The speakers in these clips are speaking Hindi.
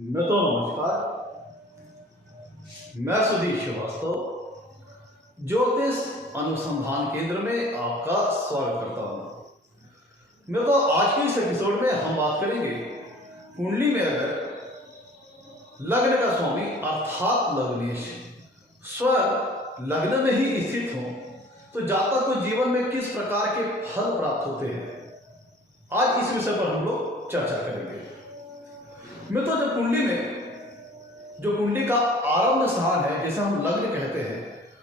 नमस्कार। मैं सुधीर श्रीवास्तव ज्योतिष अनुसंधान केंद्र में आपका स्वागत करता हूँ। आज के इस एपिसोड में हम बात करेंगे कुंडली में अगर लग्न का स्वामी अर्थात लग्नेश स्वयं लग्न में ही स्थित हो तो जातक को जीवन में किस प्रकार के फल प्राप्त होते हैं, आज इस विषय पर हम लोग चर्चा करेंगे। जब कुंडली में जो कुंडली का आरंभ स्थान है, जैसे हम लग्न कहते हैं,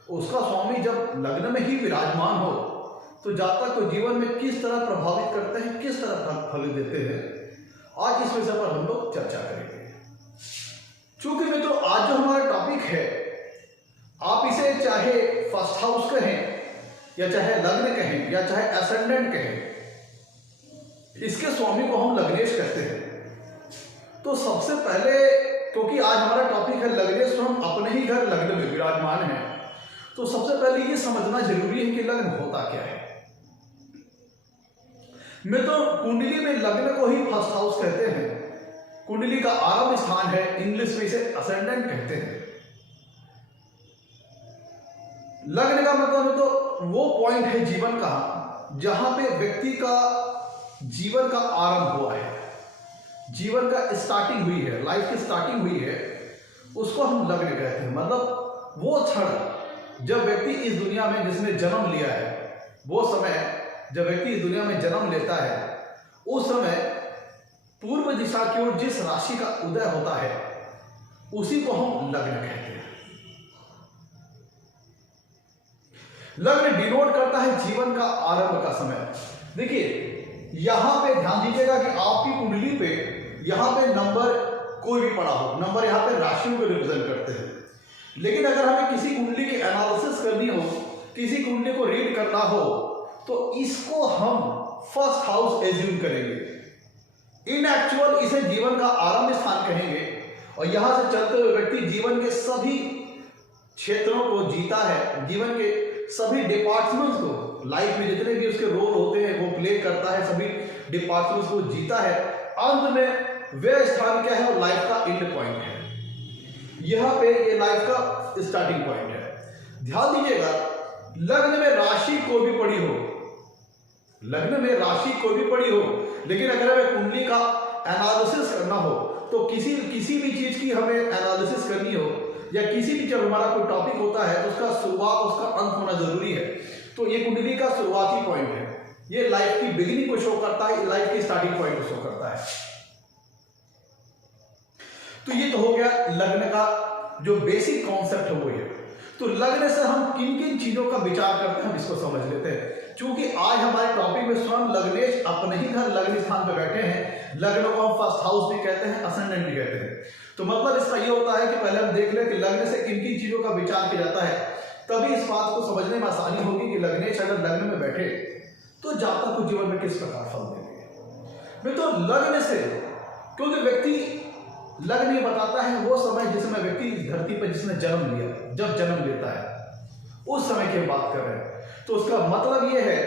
उसका स्वामी जब लग्न में ही विराजमान हो तो जातक को जीवन में किस तरह प्रभावित करते हैं, किस तरह फल देते हैं, आज इस विषय पर हम लोग चर्चा करेंगे। चूंकि आज जो हमारा टॉपिक है, आप इसे चाहे फर्स्ट हाउस कहें या चाहे लग्न कहें या चाहे एसेंडेंट कहें, इसके स्वामी को हम लग्नेश कहते हैं। तो सबसे पहले, क्योंकि आज हमारा टॉपिक है लग्नेश, तो हम अपने ही घर लग्न में विराजमान हैं, तो सबसे पहले ये समझना जरूरी है कि लग्न होता क्या है। कुंडली में लग्न को ही फर्स्ट हाउस कहते हैं। कुंडली का आरंभ स्थान है, इंग्लिश में इसे असेंडेंट कहते हैं। लग्न का मतलब तो वो पॉइंट है जीवन का जहां पे व्यक्ति का जीवन का आरंभ हुआ है, जीवन का स्टार्टिंग हुई है, लाइफ की स्टार्टिंग हुई है, उसको हम लग्न कहते हैं। मतलब वो क्षण जब व्यक्ति इस दुनिया में जिसने जन्म लिया है, वो समय जब व्यक्ति इस दुनिया में जन्म लेता है, उस समय पूर्व दिशा की ओर जिस राशि का उदय होता है उसी को हम लग्न कहते हैं। लग्न डिनोट करता है जीवन का आरंभ का समय। देखिए यहां पे ध्यान दीजिएगा कि आपकी कुंडली पे यहां पे नंबर कोई भी पड़ा हो, नंबर यहां पे राशियों को रिप्रेजेंट करते हैं। लेकिन अगर हमें किसी कुंडली की एनालिसिस करनी हो, किसी कुंडली को रीड करना हो, तो इसको हम फर्स्ट हाउस एज्यूम करेंगे। इन एक्चुअल इसे जीवन का आरंभ स्थान कहेंगे, और यहां से चलते हुए व्यक्ति जीवन के सभी क्षेत्रों को जीता है, जीवन के सभी डिपार्टमेंट्स को, लाइफ में जितने भी उसके रोल होते हैं वो प्ले करता है, सभी डिपार्टमेंट्स को जीता है। अंत में वह स्थान क्या है, वो लाइफ का एंड पॉइंट है। यहां पे ये लाइफ का स्टार्टिंग पॉइंट है। ध्यान दीजिएगा, लग्न में राशि कोई भी पड़ी हो, लग्न में राशि कोई भी पड़ी हो, लेकिन अगर हमें कुंडली का एनालिसिस करना हो, तो किसी भी चीज की हमें एनालिसिस करनी हो, या किसी भी जब हमारा कोई टॉपिक होता है तो उसका शुरुआत उसका अंत होना जरूरी है। तो ये कुंडली का शुरुआती पॉइंट है, ये लाइफ की बिगिनिंग को शो करता है, लाइफ की स्टार्टिंग पॉइंट को शो करता है। तो ये तो हो गया लग्न का जो बेसिक कॉन्सेप्ट है वो है। तो लग्न से हम किन किन चीजों का विचार करते हैं, हम इसको समझ लेते हैं। क्योंकि आज हमारे टॉपिक में स्वयं लग्नेश अपने ही घर लग्न स्थान पर बैठे हैं। लग्न को हम फर्स्ट हाउस भी कहते हैं, असेंडेंट भी कहते हैं। तो मतलब इसका ये होता है कि पहले हम देख लें कि लग्न से किन किन चीजों का विचार किया जाता है, तभी इस बात को समझने में आसानी होगी कि लग्नेश अगर लग्न में बैठे तो जातक को जीवन में किस प्रकार फल देंगे। तो लग्न से, क्योंकि व्यक्ति लग्न ये बताता है वो समय जिस समय व्यक्ति धरती पर जिसने जन्म लिया, जब जन्म लेता है उस समय की बात कर रहे हैं। तो उसका मतलब ये है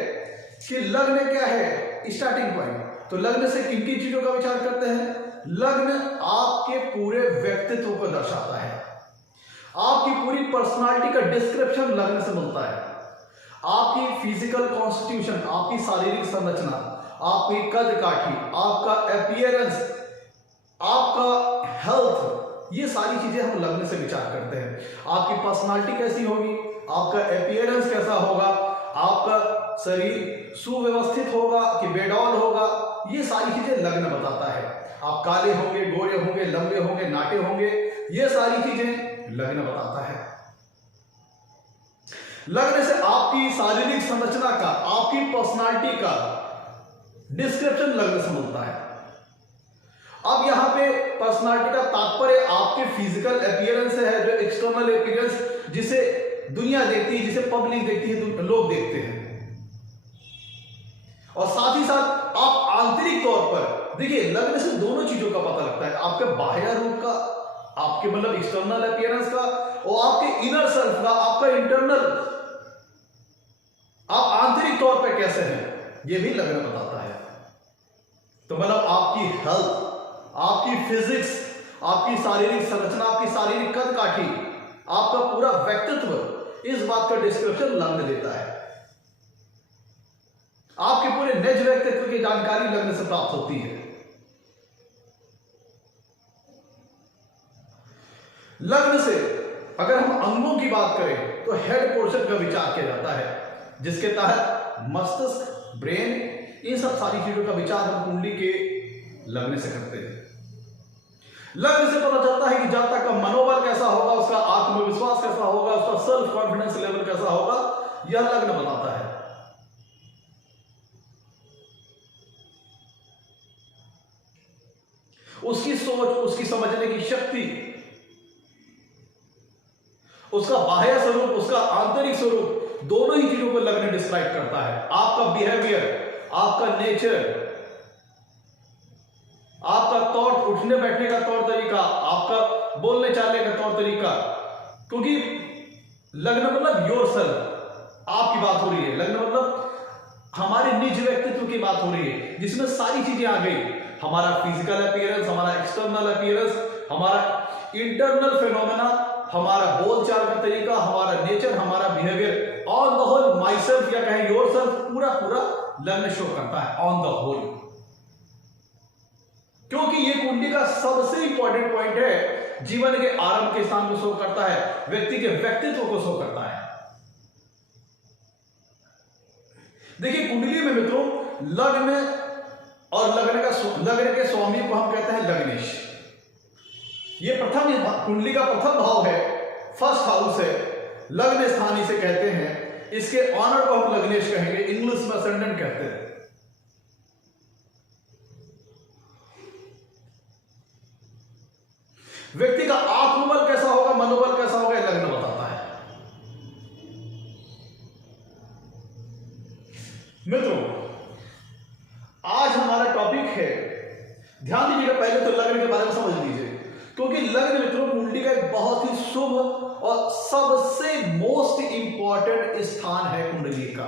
कि लग्न क्या है, स्टार्टिंग पॉइंट। तो लग्न से किन किन चीजों का विचार करते हैं। लग्न आपके पूरे व्यक्तित्व को दर्शाता है, आपकी पूरी पर्सनालिटी का डिस्क्रिप्शन लग्न से मिलता है। आपकी फिजिकल कॉन्स्टिट्यूशन, आपकी शारीरिक संरचना, आपकी कद काठी, आपका अपीयरेंस, आपका हेल्थ, ये सारी चीजें हम लग्न से विचार करते हैं। आपकी पर्सनालिटी कैसी होगी, आपका अपीयरेंस कैसा होगा, आपका शरीर सुव्यवस्थित होगा कि बेडौल होगा, ये सारी चीजें लग्न बताता है। आप काले होंगे, गोरे होंगे, लंबे होंगे, नाटे होंगे, ये सारी चीजें लग्न बताता है। लग्न से आपकी शारीरिक संरचना का, आपकी पर्सनालिटी का डिस्क्रिप्शन लग्न से मिलता है। अब यहां पे पर्सनालिटी का तात्पर्य आपके फिजिकल अपीयरेंस है, जो एक्सटर्नल अपीयरेंस जिसे दुनिया देखती है, जिसे पब्लिक देखती है, लोग देखते हैं। और साथ ही साथ आप आंतरिक तौर पर देखिए, लग्न से दोनों चीजों का पता लगता है, आपके बाह्य रूप का, आपके मतलब एक्सटर्नल अपीयरेंस का, और आपके इनर सेल्फ का, आपका इंटरनल, आप आंतरिक तौर पर कैसे हैं, यह भी लग्न बताता है। तो मतलब आपकी हेल्थ, आपकी फिजिक्स आपकी शारीरिक संरचना, आपकी शारीरिक कद काठी, आपका पूरा व्यक्तित्व, इस बात का डिस्क्रिप्शन लग्न देता है। आपके पूरे निज व्यक्तित्व की जानकारी लग्न से प्राप्त होती है। लग्न से अगर हम अंगों की बात करें तो हेड पोर्शन का विचार किया जाता है, जिसके तहत मस्तिष्क, ब्रेन, इन सब सारी चीजों का विचार हम कुंडली के लग्न से करते हैं। लग्न से पता चलता है कि जातक का मनोबल कैसा होगा, उसका आत्मविश्वास कैसा होगा, उसका सेल्फ कॉन्फिडेंस लेवल कैसा होगा, यह लग्न बताता है। उसकी सोच, उसकी समझने की शक्ति, उसका बाह्य स्वरूप, उसका आंतरिक स्वरूप, दोनों ही चीजों को लग्न डिस्क्राइब करता है। आपका बिहेवियर, आपका नेचर, आपका तौर, उठने बैठने का तौर तरीका, आपका बोलने चालने का तौर तरीका, क्योंकि लग्न मतलब योर सेल्फ, आपकी बात हो रही है। लग्न मतलब हमारे निज व्यक्तित्व की बात हो रही है, जिसमें सारी चीजें आ गई। हमारा फिजिकल अपीयरेंस, हमारा एक्सटर्नल अपीयरेंस, हमारा इंटरनल फिनोमेना, हमारा बोलचाल का तरीका, हमारा नेचर, हमारा behaviour, on the whole myself या कहें योर सेल्फ, पूरा पूरा लग्न शो करता है ऑन द होल। क्योंकि ये कुंडली का सबसे इंपॉर्टेंट पॉइंट है, जीवन के आरंभ के स्थान को शो करता है, व्यक्ति के व्यक्तित्व को शो करता है। देखिए कुंडली में मित्रों, लग्न और लग्न के स्वामी को हम कहते हैं लग्नेश। ये प्रथम कुंडली का प्रथम भाव है, फर्स्ट हाउस है, लग्न स्थान इसे कहते हैं। इसके ऑनर को हम लग्नेश कहेंगे, इंग्लिश में असेंडेंट कहते हैं। व्यक्ति का आत्मबल कैसा होगा, मनोबल कैसा होगा, यह लग्न बताता है। मित्रों, आज हमारा टॉपिक है, ध्यान दीजिएगा, पहले तो लग्न के बारे में समझ लीजिए, क्योंकि लग्न मित्रों कुंडली का एक बहुत ही शुभ और सबसे मोस्ट इंपॉर्टेंट स्थान है कुंडली का।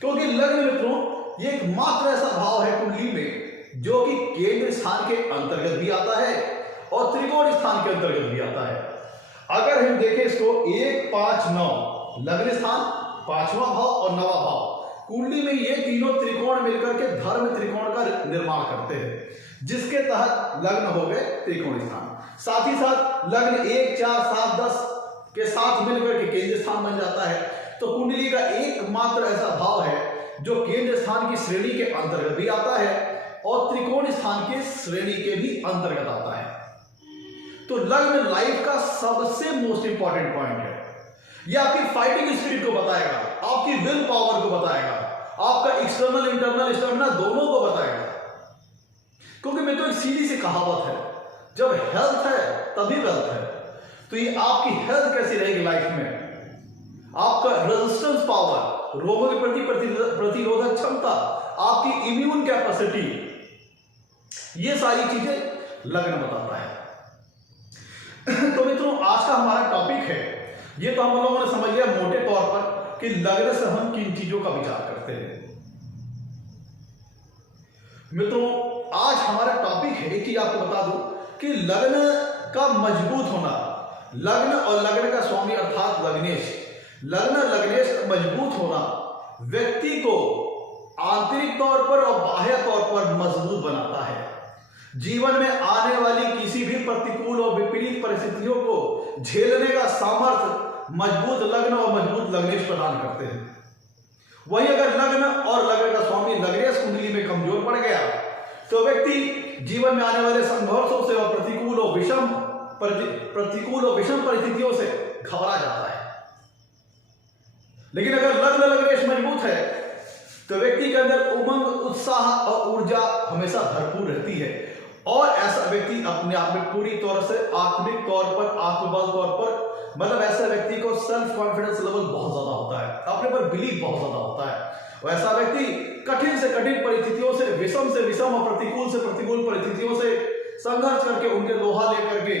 क्योंकि लग्न मित्रों ये एकमात्र ऐसा भाव है कुंडली में जो कि केंद्र स्थान के अंतर्गत भी आता है और त्रिकोण स्थान के अंतर्गत भी आता है। अगर हम देखें इसको 1, 5, 9, लग्न स्थान, पांचवा भाव और नवा भाव, कुंडली में ये तीनों त्रिकोण मिलकर के धर्म त्रिकोण का निर्माण करते हैं, जिसके तहत लग्न हो गए त्रिकोण स्थान। साथ ही साथ लग्न 1, 4, 7, 10 के साथ मिलकर के केंद्र स्थान बन जाता है। तो कुंडली का एकमात्र ऐसा भाव है जो केंद्र स्थान की श्रेणी के अंतर्गत भी आता है और त्रिकोण स्थान के श्रेणी के भी अंतर्गत आता है। तो लग्न लाइफ का सबसे मोस्ट इंपॉर्टेंट पॉइंट है। यह आपकी फाइटिंग स्पिरिट को बताएगा, आपकी विल पावर को बताएगा, आपका एक्सटर्नल इंटरनल स्टेमिना दोनों को बताएगा। क्योंकि मैं तो एक सीधी सी कहावत है, जब हेल्थ है तभी वेल्थ है। तो ये आपकी हेल्थ कैसी रहेगी लाइफ में, आपका रेजिस्टेंस पावर, रोगों के प्रति प्रतिरोधक क्षमता, आपकी इम्यून कैपेसिटी, ये सारी चीजें लग्न बताता है। तो मित्रों आज का हमारा टॉपिक है, ये तो हम लोगों ने समझ लिया मोटे तौर पर कि लग्न से हम किन चीजों का विचार करते हैं। मित्रों आज हमारा टॉपिक है, एक चीज आपको बता दूं कि लग्न का मजबूत होना, लग्न और लग्न का स्वामी अर्थात लग्नेश, लग्न लग्नेश का मजबूत होना व्यक्ति को आंतरिक तौर पर और बाह्य तौर पर मजबूत बनाता है। जीवन में आने वाली किसी भी प्रतिकूल और विपरीत परिस्थितियों को झेलने का सामर्थ्य मजबूत लग्न और मजबूत लग्नेश प्रदान करते हैं। वहीं अगर लग्न और लग्न का स्वामी लग्नेश कुंडली में कमजोर पड़ गया तो व्यक्ति जीवन में आने वाले संघर्षों से और प्रतिकूल और विषम परिस्थितियों से घबरा जाता है। लेकिन अगर लग्न लग्नेश मजबूत है तो व्यक्ति के अंदर उमंग, उत्साह और ऊर्जा हमेशा भरपूर रहती है और ऐसा व्यक्ति अपने आप में पूरी तौर से आत्मिक तौर पर, आत्मबल तौर पर, मतलब ऐसे व्यक्ति को सेल्फ कॉन्फिडेंस लेवल बहुत ज्यादा होता है, अपने पर बिलीव बहुत ज्यादा होता है। और ऐसा व्यक्ति कठिन से कठिन परिस्थितियों से विषम और प्रतिकूल से प्रतिकूल परिस्थितियों से संघर्ष करके, उनके लोहा लेकर के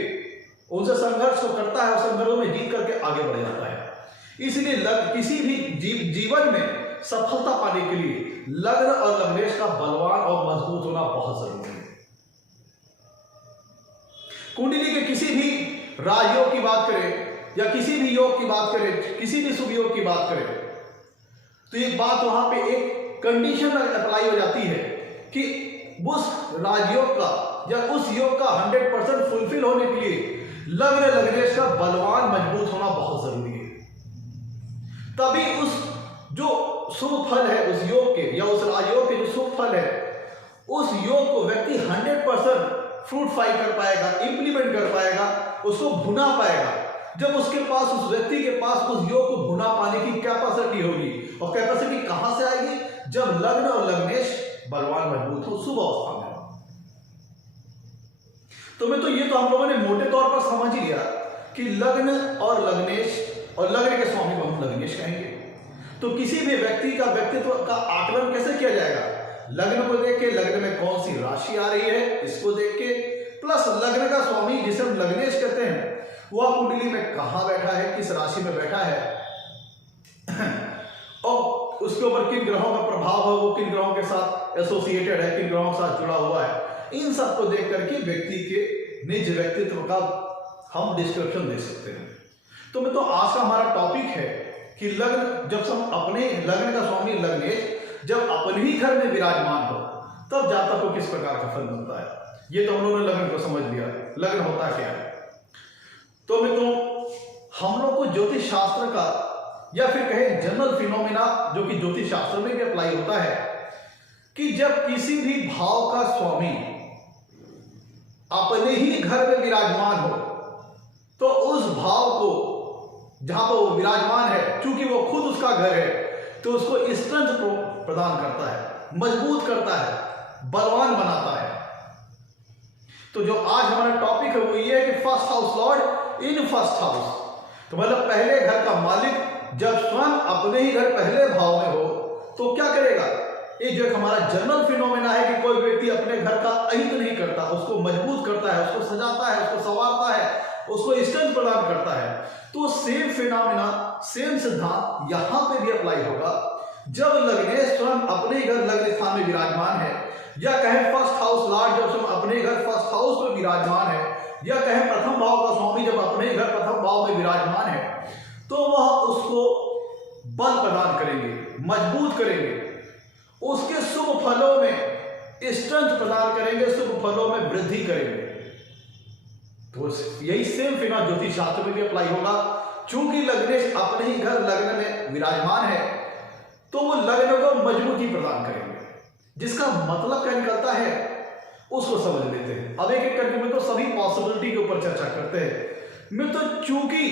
उनसे संघर्ष को करता है और संघर्षों में जीत करके आगे बढ़ जाता है। इसलिए किसी भी जीवन में सफलता पाने के लिए लग्न और लग्नेश का बलवान और मजबूत होना बहुत जरूरी है। कुंडली के किसी भी राजयोग की बात करें या किसी भी योग की बात करें, किसी भी शुभ योग की बात करें, तो एक बात वहां पे एक कंडीशन अप्लाई हो जाती है कि उस राजयोग का या उस योग का 100% फुलफिल होने के लिए लग्न लग्नेश का बलवान मजबूत होना बहुत जरूरी है। तभी उस जो शुभ फल है उस योग के या उस राजयोग के जो शुभ फल है उस योग को व्यक्ति 100% फ्रूटफाई कर पाएगा, इंप्लीमेंट कर पाएगा, उसको भुना पाएगा जब उसके पास, उस व्यक्ति के पास उस योग को भुना पाने की कैपेसिटी होगी। और कैपेसिटी कहां से आएगी? जब लग्न और लग्नेश बलवान मजबूत हो शुभ अवस्था में। तो ये तो हम लोगों ने मोटे तौर पर समझ ही लिया कि लग्न और लग्नेश, और लग्न के स्वामी को हम लग्नेश कहेंगे। तो किसी भी व्यक्ति का व्यक्तित्व का आकलन कैसे किया जाएगा? लग्न को देख के, लग्न में कौन सी राशि आ रही है इसको देख के, प्लस लग्न का स्वामी जिसे हम लग्नेश कहते हैं वह कुंडली में कहां बैठा है, किस राशि में बैठा है, और उसके ऊपर किन ग्रहों का प्रभाव है, वो किन ग्रहों के साथ एसोसिएटेड है, किन ग्रहों के साथ जुड़ा हुआ है, इन सब को देख करके व्यक्ति के निज व्यक्तित्व का हम डिस्क्रिप्शन दे सकते हैं। तो आज का हमारा टॉपिक है कि लग्न, जब हम अपने लग्न का स्वामी लग्नेश जब अपने ही घर में विराजमान हो तब जातक को किस प्रकार का फल मिलता है। ये तो हम लोगों ने लग्न को समझ लिया, लग्न होता क्या है। तो हम लोग को ज्योतिष शास्त्र का या फिर कहें जनरल फिनोमेना जो कि ज्योतिष शास्त्र में भी अप्लाई होता है कि जब किसी भी भाव का स्वामी अपने ही घर में विराजमान हो तो उस भाव को जहां पर वो विराजमान है, चूंकि वो खुद उसका घर है, तो उसको स्ट्रेंथ प्रदान करता है, मजबूत करता है, बलवान बनाता है। तो जो आज हमारा टॉपिक है वो ये है कि first house Lord in first house. तो मतलब पहले घर का मालिक जब स्वयं अपने ही घर पहले भाव में हो तो क्या करेगा? ये जो एक हमारा जनरल फिनोमेना है कि कोई व्यक्ति अपने घर का अहित नहीं करता, उसको मजबूत करता है, उसको सजाता है, उसको संवारता है, उसको स्ट्रेंथ प्रदान करता है। तो सेम फिनोमेना, सेम सिद्धांत यहां पे भी अप्लाई होगा जब लग्नेश स्वयं अपने घर लग्न स्थान में विराजमान है, या कहें फर्स्ट हाउस लॉर्ड जब स्वयं अपने घर फर्स्ट हाउस में विराजमान है, या कहें प्रथम भाव का स्वामी जब अपने घर प्रथम भाव में विराजमान है, तो वह उसको बल प्रदान करेंगे, मजबूत करेंगे, उसके शुभ फलों में स्ट्रेंथ प्रदान करेंगे, शुभ फलों में वृद्धि करेंगे। तो यही सेम फिनोमेना ज्योतिष शास्त्र में भी अप्लाई होगा। चूंकि लग्नेश अपने ही घर लग्न में विराजमान है तो वो लग्न को मजबूती प्रदान करेंगे, जिसका मतलब क्या निकलता है उसको समझ लेते हैं। अब एक एक करके मैं तो सभी पॉसिबिलिटी के ऊपर चर्चा करते हैं। मैं तो चूंकि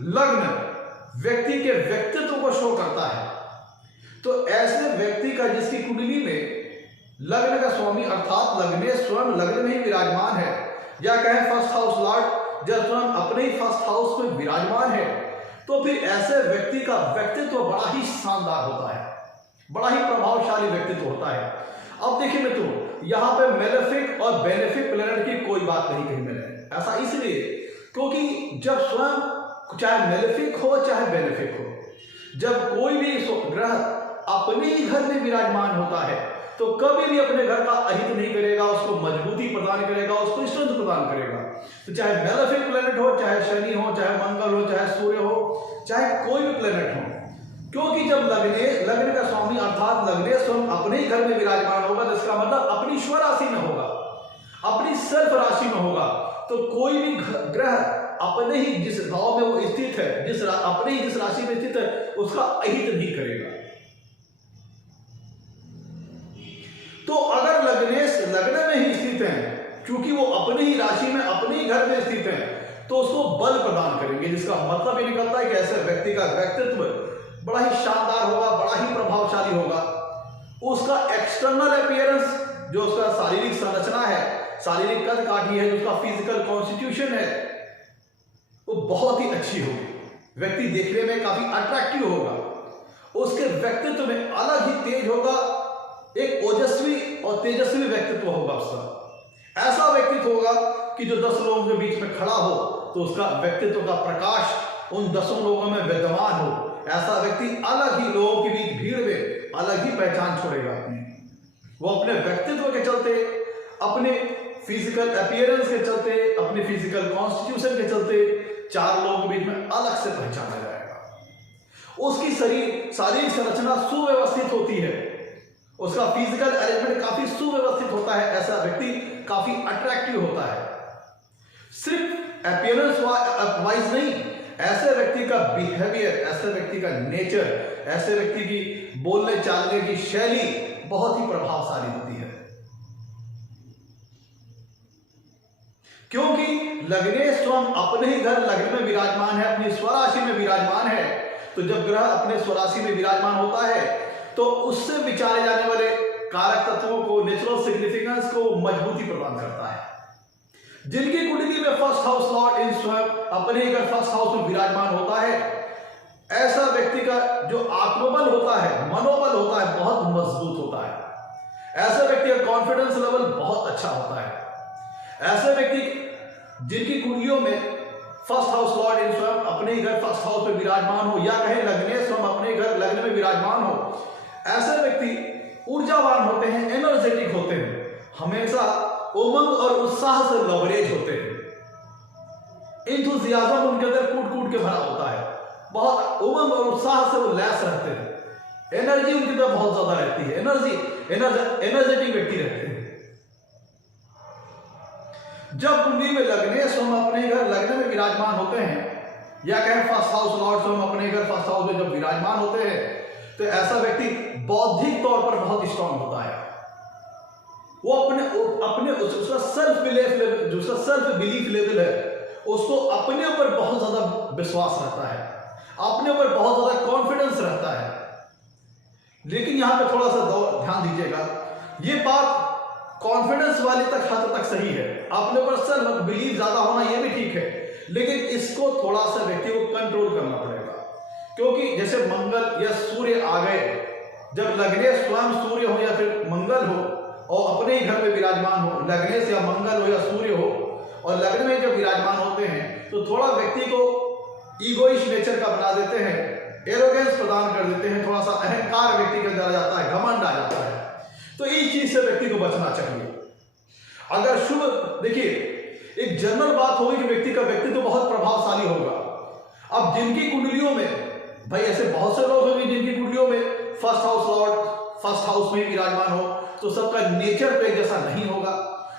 लग्न व्यक्ति के व्यक्तित्व को शो करता है, तो ऐसे व्यक्ति का जिसकी कुंडली में लग्न का स्वामी अर्थात लग्नेश स्वयं लग्न में ही विराजमान है, या कहें फर्स्ट हाउस लॉर्ड जब स्वयं अपने ही फर्स्ट हाउस में विराजमान है, तो फिर ऐसे व्यक्ति का व्यक्तित्व बड़ा ही शानदार होता है, बड़ा ही प्रभावशाली व्यक्तित्व होता है। अब देखिए मित्रों, यहाँ पे मेलेफिक और बेनिफिक प्लैनेट की कोई बात नहीं कही मैंने। ऐसा इसलिए क्योंकि जब स्वयं चाहे मेलेफिक हो चाहे बेनिफिक हो, जब कोई भी ग्रह अपने ही घर में विराजमान होता है तो कभी भी अपने घर का अहित नहीं करेगा, उसको मजबूती प्रदान करेगा, उसको स्ट्रेंथ प्रदान करेगा। तो चाहे मेलेफिक प्लैनेट हो, चाहे शनि हो, चाहे मंगल हो, चाहे सूर्य हो, चाहे कोई भी प्लैनेट हो, क्योंकि जब लग्न का स्वामी अर्थात लग्नेश स्वयं अपने ही घर में विराजमान होगा, तो इसका मतलब अपनी स्व राशि में होगा, अपनी सर्प राशि में होगा, तो कोई भी ग्रह अपने ही जिस भाव में वो स्थित है, अपने ही जिस राशि में स्थित है, उसका अहित नहीं करेगा। तो अगर लग्नेश लग्न में ही स्थित है, क्योंकि वो अपने ही राशि में अपने ही घर में स्थित है, तो उसको बल प्रदान करेंगे, जिसका मतलब ये निकलता है कि ऐसे व्यक्ति का व्यक्तित्व बड़ा ही शानदार होगा, बड़ा ही प्रभावशाली होगा। उसका एक्सटर्नल अपीयरेंस, जो उसका शारीरिक संरचना है, शारीरिक कद काठी है, जो उसका फिजिकल कॉन्स्टिट्यूशन है, वो बहुत ही अच्छी होगी, व्यक्ति देखने में काफी अट्रैक्टिव होगा, उसके व्यक्तित्व में अलग ही तेज होगा, एक ओजस्वी और तेजस्वी व्यक्तित्व होगा उसका। ऐसा व्यक्तित्व होगा कि जो 10 लोगों के बीच में खड़ा हो तो उसका व्यक्तित्व का प्रकाश उन 10 लोगों में विद्यमान हो। ऐसा व्यक्ति अलग ही लोगों के बीच भीड़ में अलग ही पहचान छोड़ेगा अपनी। वो अपने व्यक्तित्व के चलते, अपने फिजिकल अपीयरेंस के चलते, अपने अपनी फिजिकल कॉन्स्टिट्यूशन के चलते 4 लोगों के बीच में अलग से पहचाना जाएगा। उसकी शारीरिक संरचना सुव्यवस्थित होती है, उसका फिजिकल अरेंजमेंट काफी सुव्यवस्थित होता है, ऐसा व्यक्ति काफी अट्रैक्टिव होता है। सिर्फ अपीयरेंस वाइज नहीं, ऐसे व्यक्ति का बिहेवियर, ऐसे व्यक्ति का नेचर, ऐसे व्यक्ति की बोलने चालने की शैली बहुत ही प्रभावशाली होती है। क्योंकि लग्नेश स्वयं अपने ही घर लग्न में विराजमान है, अपनी स्वराशि में विराजमान है। तो जब ग्रह अपने स्वराशि में विराजमान होता है तो उससे विचारे जाने वाले कारक तत्वों को, नेचुरल सिग्निफिकेंस को मजबूती प्रदान करता है। जिनकी कुंडली में फर्स्ट हाउस लॉर्ड इन स्वयं अपने ही घर फर्स्ट हाउस में विराजमान होता है, ऐसा व्यक्ति का जो आत्मबल होता है, मनोबल होता है, बहुत मजबूत होता है। ऐसे व्यक्ति का कॉन्फिडेंस लेवल बहुत अच्छा होता है। ऐसे व्यक्ति जिनकी कुंडलियों में फर्स्ट हाउस लॉर्ड इन स्वयं अपने ही घर फर्स्ट हाउस में विराजमान हो, या कहें लग्नेश स्वयं अपने घर लग्न में विराजमान हो, ऐसे व्यक्ति ऊर्जावान होते हैं, एनर्जेटिक होते हैं, हमेशा उमंग और उत्साह से लवरेज होते हैं। इंथुसियाज्म उनके अंदर कूट कूट के भरा होता है, बहुत उमंग और उत्साह से वो लैस रहते हैं, एनर्जी उनके अंदर बहुत ज्यादा रहती है, एनर्जेटिक व्यक्ति रहते हैं। जब कुंडली में लग्नेश स्वयं अपने घर लग्न में विराजमान होते हैं, या कहें फर्स्ट हाउस लॉर्ड स्वयं अपने घर फर्स्ट हाउस में जब विराजमान होते हैं, तो ऐसा व्यक्ति बौद्धिक तौर पर बहुत स्ट्रांग होता है। वो अपने उसका सेल्फ बिलीफ लेवल है, उसको अपने ऊपर बहुत ज्यादा विश्वास रहता है, अपने ऊपर बहुत ज्यादा कॉन्फिडेंस रहता है। लेकिन यहां पे थोड़ा सा ध्यान दीजिएगा, ये बात कॉन्फिडेंस वाली तक हद तक सही है, अपने ऊपर सेल्फ बिलीफ ज्यादा होना ये भी ठीक है, लेकिन इसको थोड़ा सा व्यक्ति को कंट्रोल करना पड़ेगा। क्योंकि जैसे मंगल या सूर्य आ गए, जब लग्नेश स्वयं सूर्य हो या फिर मंगल हो और अपने ही घर में विराजमान हो, लग्नेश या मंगल हो या सूर्य हो और लग्न में जब विराजमान होते हैं, तो थोड़ा व्यक्ति को ईगोइस्ट नेचर का बना देते हैं, एरोगेंस प्रदान कर देते हैं, थोड़ा सा अहंकार व्यक्ति के अंदर आ जाता है, घमंड आ जाता है। तो इस चीज से व्यक्ति को बचना चाहिए। अगर शुभ, देखिए एक जनरल बात होगी कि व्यक्ति का व्यक्तित्व तो बहुत प्रभावशाली होगा। अब जिनकी कुंडलियों में, भाई ऐसे बहुत से लोग होंगे जिनकी कुंडलियों में first house Lord first house में विराजमान हो, तो सबका नेचर पे जैसा नहीं होगा,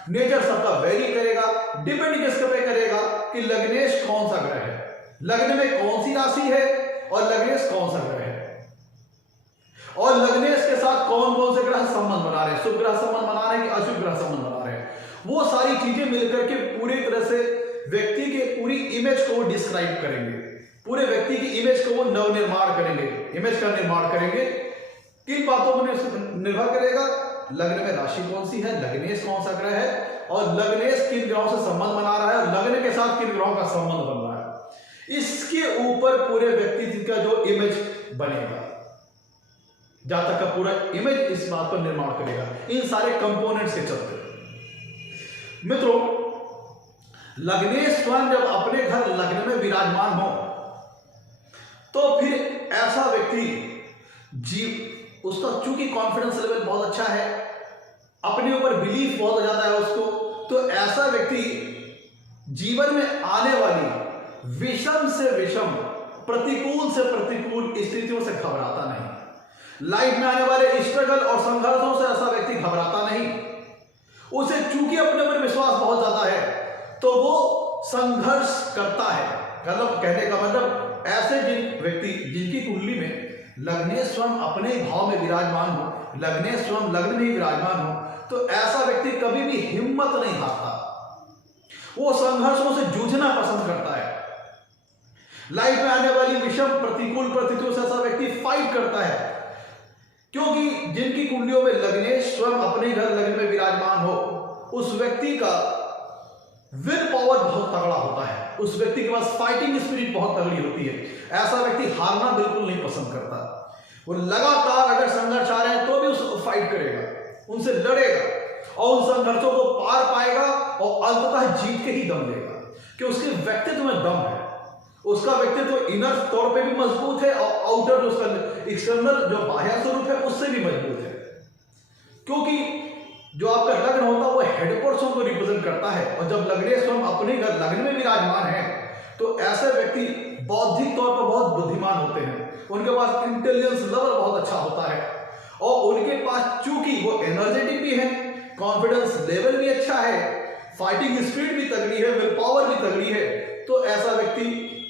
नेचर सबका वेरी करेगा। डिपेंड किसके पे करेगा कि लग्नेश कौन सा ग्रह है, लग्न में कौन सी राशि है और लग्नेश कौन सा ग्रह है, और लग्नेश के साथ कौन कौन से ग्रह संबंध बना रहे हैं, शुभ ग्रह संबंध बना रहे हैं कि अशुभ ग्रह संबंध बना रहे हैं। वो सारी चीजें मिलकर के पूरी तरह से व्यक्ति के पूरी इमेज को डिस्क्राइब करेंगे, पूरे व्यक्ति की इमेज को वो नवनिर्माण करेंगे, इमेज का निर्माण करेंगे। किन बातों पर निर्भर करेगा, लग्न में राशि कौन सी है, लग्नेश कौन सा ग्रह है और लग्नेश किन ग्रहों से संबंध बना रहा है और लग्न के साथ किन ग्रहों का संबंध बन रहा है, इसके ऊपर पूरे व्यक्ति का जो इमेज बनेगा, जहां तक का पूरा इमेज इस बात पर निर्माण करेगा, इन सारे कंपोनेंट्स के चलते। मित्रों, लग्नेश स्वयं जब अपने घर लग्न में विराजमान हो, तो फिर ऐसा व्यक्ति उसका चूंकि कॉन्फिडेंस लेवल बहुत अच्छा है, अपने ऊपर बिलीफ बहुत ज्यादा है उसको, तो ऐसा व्यक्ति जीवन में आने वाली विषम से विषम, प्रतिकूल से प्रतिकूल स्थितियों से घबराता नहीं। लाइफ में आने वाले स्ट्रगल और संघर्षों से ऐसा व्यक्ति घबराता नहीं। उसे चूंकि अपने ऊपर विश्वास बहुत ज्यादा है, तो वो संघर्ष करता है। मतलब कहने का मतलब, ऐसे व्यक्ति जिनकी कुंडली में लग्नेश स्वयं अपने भाव में विराजमान हो, लग्नेश स्वयं लग्न में विराजमान हो, तो ऐसा व्यक्ति कभी भी हिम्मत नहीं हारता, वो संघर्षों से जूझना पसंद करता है। लाइफ में आने वाली विषम प्रतिकूल परिस्थितियों से ऐसा व्यक्ति फाइट करता है, क्योंकि जिनकी कुंडलियों में लग्नेश स्वयं अपने घर लग्न में विराजमान हो, उस व्यक्ति का विल पावर बहुत तगड़ा होता है, उस व्यक्ति के पास फाइटिंग स्पिरिट बहुत तगड़ी होती है। ऐसा व्यक्ति हारना बिल्कुल नहीं पसंद करता, वो लगातार अगर संघर्ष आ रहे हैं तो भी उसको फाइट करेगा, उनसे लड़ेगा और उन संघर्षों को पार पाएगा और अंततः जीत के ही दम लेगा, कि उसके व्यक्तित्व में दम है, उसका व्यक्तित्व इनर तौर पे भी मजबूत है और आउटर जो उसका एक्सटर्नल जो बाह्य स्वरूप है उससे भी मजबूत है। क्योंकि जो आपका लग्न होता है वो हेड पर्सन को रिप्रेजेंट करता है, और जब लग्नेश स्वयं अपने घर लग्न में विराजमान है तो ऐसे व्यक्ति बौद्धिक तौर पर बहुत बुद्धिमान होते हैं, उनके पास इंटेलिजेंस लेवल बहुत अच्छा होता है, और उनके पास चूंकि वो एनर्जेटिक भी है, कॉन्फिडेंस लेवल भी अच्छा है, फाइटिंग स्पीड भी तगड़ी है, विल पावर भी तगड़ी है, तो ऐसा व्यक्ति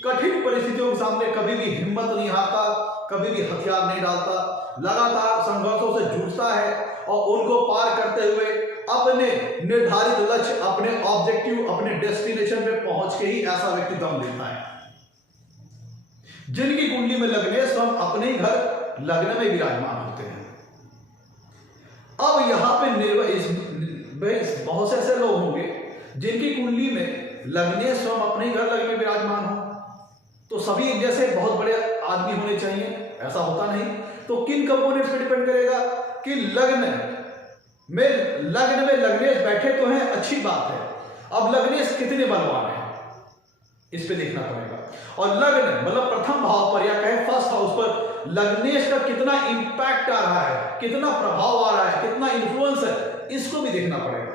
कठिन परिस्थितियों के सामने कभी भी हिम्मत नहीं हारता, कभी भी हथियार नहीं डालता, लगातार संघर्षों से जूझता है और उनको पार करते हुए अपने निर्धारित लक्ष्य, अपने ऑब्जेक्टिव, अपने डेस्टिनेशन पे पहुंच के ही ऐसा व्यक्ति दम लेता है। जिनकी कुंडली में लग्नेश हम अपने ही घर लग्न में विराजमान होते हैं। अब यहां पे बहुत से ऐसे लोग होंगे जिनकी कुंडली में लग्नेश स्वयं अपने ही घर लग्न में विराजमान हो, तो सभी एक जैसे बहुत बड़े आदमी होने चाहिए, ऐसा होता नहीं। तो किन कंपोनेंट्स पे डिपेंड करेगा कि लग्न में लग्नेश बैठे तो हैं, अच्छी बात है, अब लग्नेश कितने बलवान है इस पे देखना पड़ेगा, और लग्न मतलब प्रथम भाव पर या कहे फर्स्ट हाउस पर लग्नेश का कितना इंपैक्ट आ रहा है, कितना प्रभाव आ रहा है, कितना इन्फ्लुएंस है, इसको भी देखना पड़ेगा।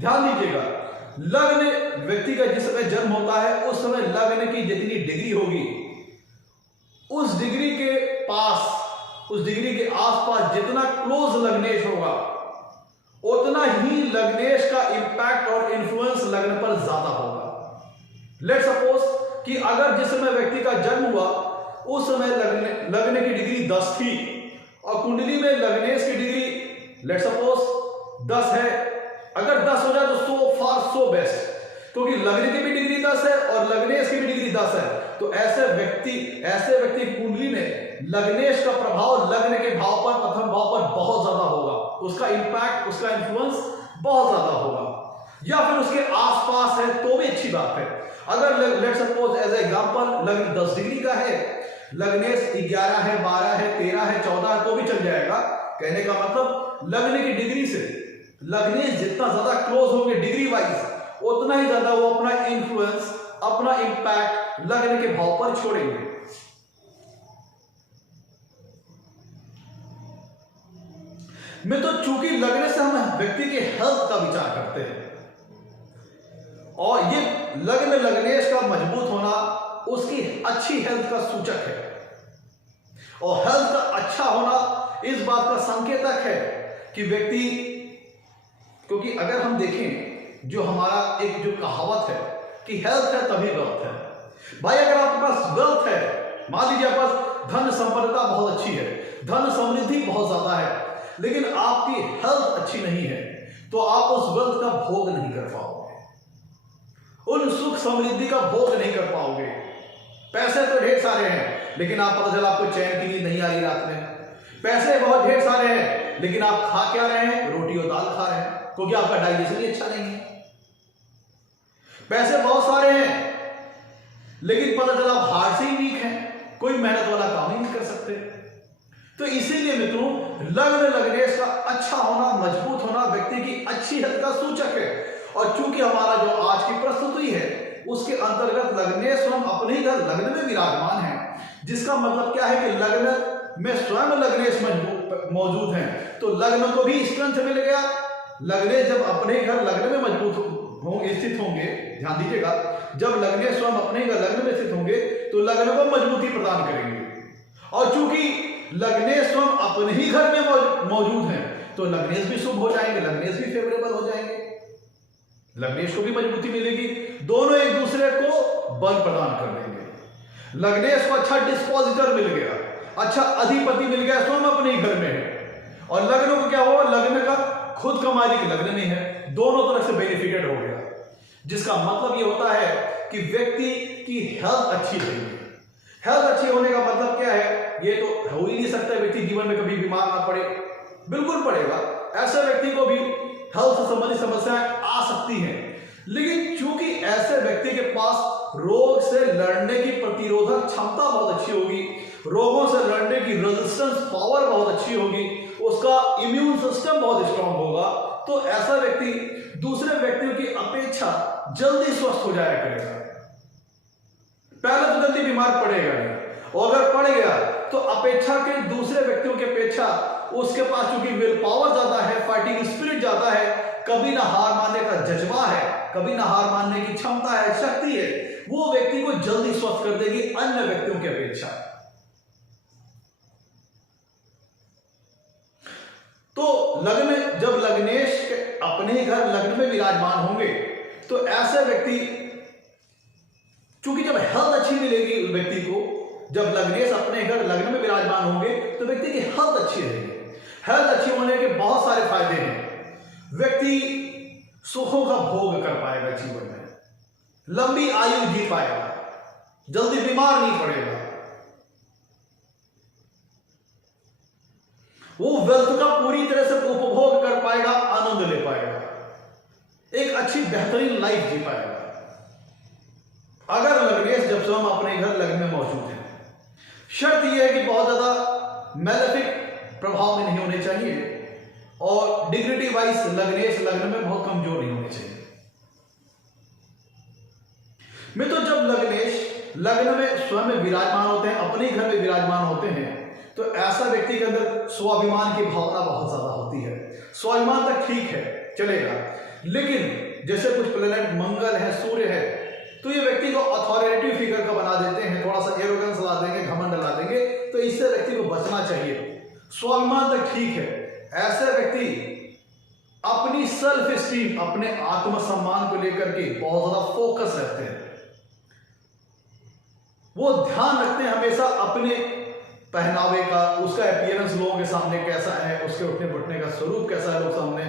ध्यान दीजिएगा, लग्न व्यक्ति का जिस समय जन्म होता है उस समय लग्न की जितनी डिग्री होगी, उस डिग्री के पास, उस डिग्री के आसपास जितना क्लोज लग्नेश होगा उतना ही लग्नेश का इंपैक्ट और इन्फ्लुएंस लग्न पर ज्यादा होगा। लेट्स सपोज कि अगर जिस समय व्यक्ति का जन्म हुआ उस समय लग्न की डिग्री 10 थी और कुंडली में लग्नेश की डिग्री लेट्स सपोज 10 है, अगर 10 हो जाए तो सो फार सो बेस्ट, क्योंकि लग्न की भी डिग्री 10 है और लग्नेश की भी डिग्री 10 है, तो ऐसे व्यक्ति कुंडली में लग्नेश का प्रभाव लग्न के भाव पर, प्रथम भाव पर बहुत ज्यादा होगा, उसका इंपैक्ट, उसका इन्फ्लुएंस बहुत ज्यादा होगा। या फिर उसके आसपास है तो भी अच्छी बात है। अगर लेट्स सपोज एज एग्जांपल लग्न 10 डिग्री का है, लग्नेश 11 है, 12 है, 13 है, 14 है तो भी चल जाएगा। कहने का मतलब लग्न की डिग्री से लग्नेश जितना ज्यादा क्लोज होंगे डिग्री वाइज, उतना ही ज्यादा वो अपना इन्फ्लुएंस, अपना इंपैक्ट लग्न के भाव पर छोड़ेंगे। मैं तो चूंकि लग्न से हम व्यक्ति के हेल्थ का विचार करते हैं, और ये लग्नेश का मजबूत होना उसकी अच्छी हेल्थ का सूचक है, और हेल्थ का अच्छा होना इस बात का संकेतक है कि व्यक्ति, क्योंकि अगर हम देखें जो हमारा एक जो कहावत है कि हेल्थ है तभी वेल्थ है। भाई अगर आपके पास वेल्थ है, मान लीजिए आपके पास धन संपन्नता बहुत अच्छी है, धन समृद्धि बहुत ज्यादा है, लेकिन आपकी हेल्थ अच्छी नहीं है, तो आप उस वेल्थ का भोग नहीं कर पाओगे, उन सुख समृद्धि का भोग नहीं कर पाओगे। पैसे तो ढेर सारे हैं लेकिन आप पता चला आपको चैन की नींद नहीं आ रही रात में, पैसे बहुत ढेर सारे हैं लेकिन आप खा क्या रहे हैं, रोटी और दाल खा रहे हैं, क्योंकि आपका डाइजेशन ही अच्छा नहीं है। पैसे बहुत सारे हैं लेकिन पता चला आप हार्ट से ही वीक हैं, कोई मेहनत वाला काम ही नहीं कर सकते। तो इसीलिए मित्रों, लग्नेश का अच्छा होना, मजबूत होना व्यक्ति की अच्छी हेल्थ का सूचक है। और चूंकि हमारा जो आज की प्रस्तुति है उसके अंतर्गत लग्नेश स्वयं अपने ही घर लग्न में विराजमान है, जिसका मतलब क्या है कि लग्न में स्वयं लग्नेश मौजूद है, तो लग्न को भी स्ट्रेंथ मिल गया। लग्नेश जब अपने घर लग्न में मजबूत स्थित होंगे, ध्यान दीजिएगा, जब लग्नेश स्वयं अपने घर लग्न में स्थित होंगे तो लग्न को मजबूती प्रदान करेंगे। और चूंकि लग्नेश स्वयं अपने ही घर में मौजूद हैं तो लग्नेश भी शुभ हो जाएंगे, लग्नेश भी फेवरेबल हो जाएंगे, लग्नेश को भी मजबूती मिलेगी, दोनों एक दूसरे को बल प्रदान कर देंगे। लग्नेश को अच्छा डिस्पोजिटर मिल गया, अच्छा अधिपति मिल गया, स्वयं अपने ही घर में है, और लग्न को क्या हुआ, लग्न का खुद का मालिक लग्न में है, दोनों तरफ से बेनिफिटेड हो गया, जिसका मतलब ये होता है कि व्यक्ति की हेल्थ अच्छी रहेगी। हेल्थ अच्छी होने का मतलब क्या है, ये तो हो ही नहीं सकता व्यक्ति जीवन में कभी बीमार ना पड़े, बिल्कुल पड़ेगा, ऐसे व्यक्ति को भी हेल्थ से संबंधित समस्याएं आ सकती हैं, लेकिन चूंकि ऐसे व्यक्ति के पास रोग से लड़ने की प्रतिरोधक क्षमता बहुत अच्छी होगी, रोगों से लड़ने की रेजिस्टेंस पावर बहुत अच्छी होगी, उसका इम्यून सिस्टम बहुत स्ट्रांग होगा, तो ऐसा व्यक्ति दूसरे व्यक्तियों की अपेक्षा जल्दी स्वस्थ हो जाया करेगा। पहले तो जल्दी बीमार पड़ेगा नहीं, और अगर पड़ गया तो अपेक्षा के दूसरे व्यक्तियों की अपेक्षा उसके पास चूंकि विल पावर ज्यादा है, फाइटिंग स्पिरिट ज्यादा है, कभी ना हार मानने का जज्बा है, कभी ना हार मानने की क्षमता है, शक्ति है, वो व्यक्ति को जल्दी स्वस्थ कर देगी अन्य व्यक्तियों की अपेक्षा। तो लग्न, जब लग्नेश अपने ही घर लग्न में विराजमान होंगे तो ऐसे व्यक्ति, चूंकि जब हेल्थ अच्छी मिलेगी उस व्यक्ति को, जब लग्नेश अपने घर लग्न में विराजमान होंगे तो व्यक्ति की हेल्थ अच्छी रहेगी। हेल्थ अच्छी होने के बहुत सारे फायदे हैं। व्यक्ति सुखों का भोग कर पाएगा, जीवन में लंबी आयु जी पाएगा, जल्दी बीमार नहीं पड़ेगा, वो वेल्थ का पूरी तरह से उपभोग कर पाएगा, आनंद ले पाएगा, एक अच्छी बेहतरीन लाइफ जी पाएगा। अगर लग्नेश जब से हम अपने घर लग्न में मौजूद हैं, शर्त यह है कि बहुत ज्यादा मैलेफिक प्रभाव में नहीं होने चाहिए और डिग्निटी वाइज लग्नेश लग्न में बहुत कमजोर नहीं होने चाहिए। मित्रों, जब लग्नेश लग्न में स्वयं में विराजमान होते हैं, अपने ही घर में विराजमान होते हैं, तो ऐसा व्यक्ति के अंदर स्वाभिमान की भावना बहुत ज्यादा होती है। स्वाभिमान तक ठीक है, चलेगा, लेकिन जैसे कुछ प्लेनेट मंगल है, सूर्य है, तो ये व्यक्ति को अथॉरिटेटिव फिगर का बना देते हैं, थोड़ा सा एरोगेंस ला देंगे, घमंड ला देंगे, तो इससे व्यक्ति को बचना चाहिए। स्वाभिमान तक ठीक है, ऐसे व्यक्ति अपनी सेल्फ स्टीम, अपने आत्मसम्मान को लेकर के बहुत ज्यादा फोकस रहते हैं। वो ध्यान रखते हैं हमेशा अपने पहनावे का, उसका अपीयरेंस लोगों के सामने कैसा है, उसके उठने बैठने का स्वरूप कैसा है लोग सामने,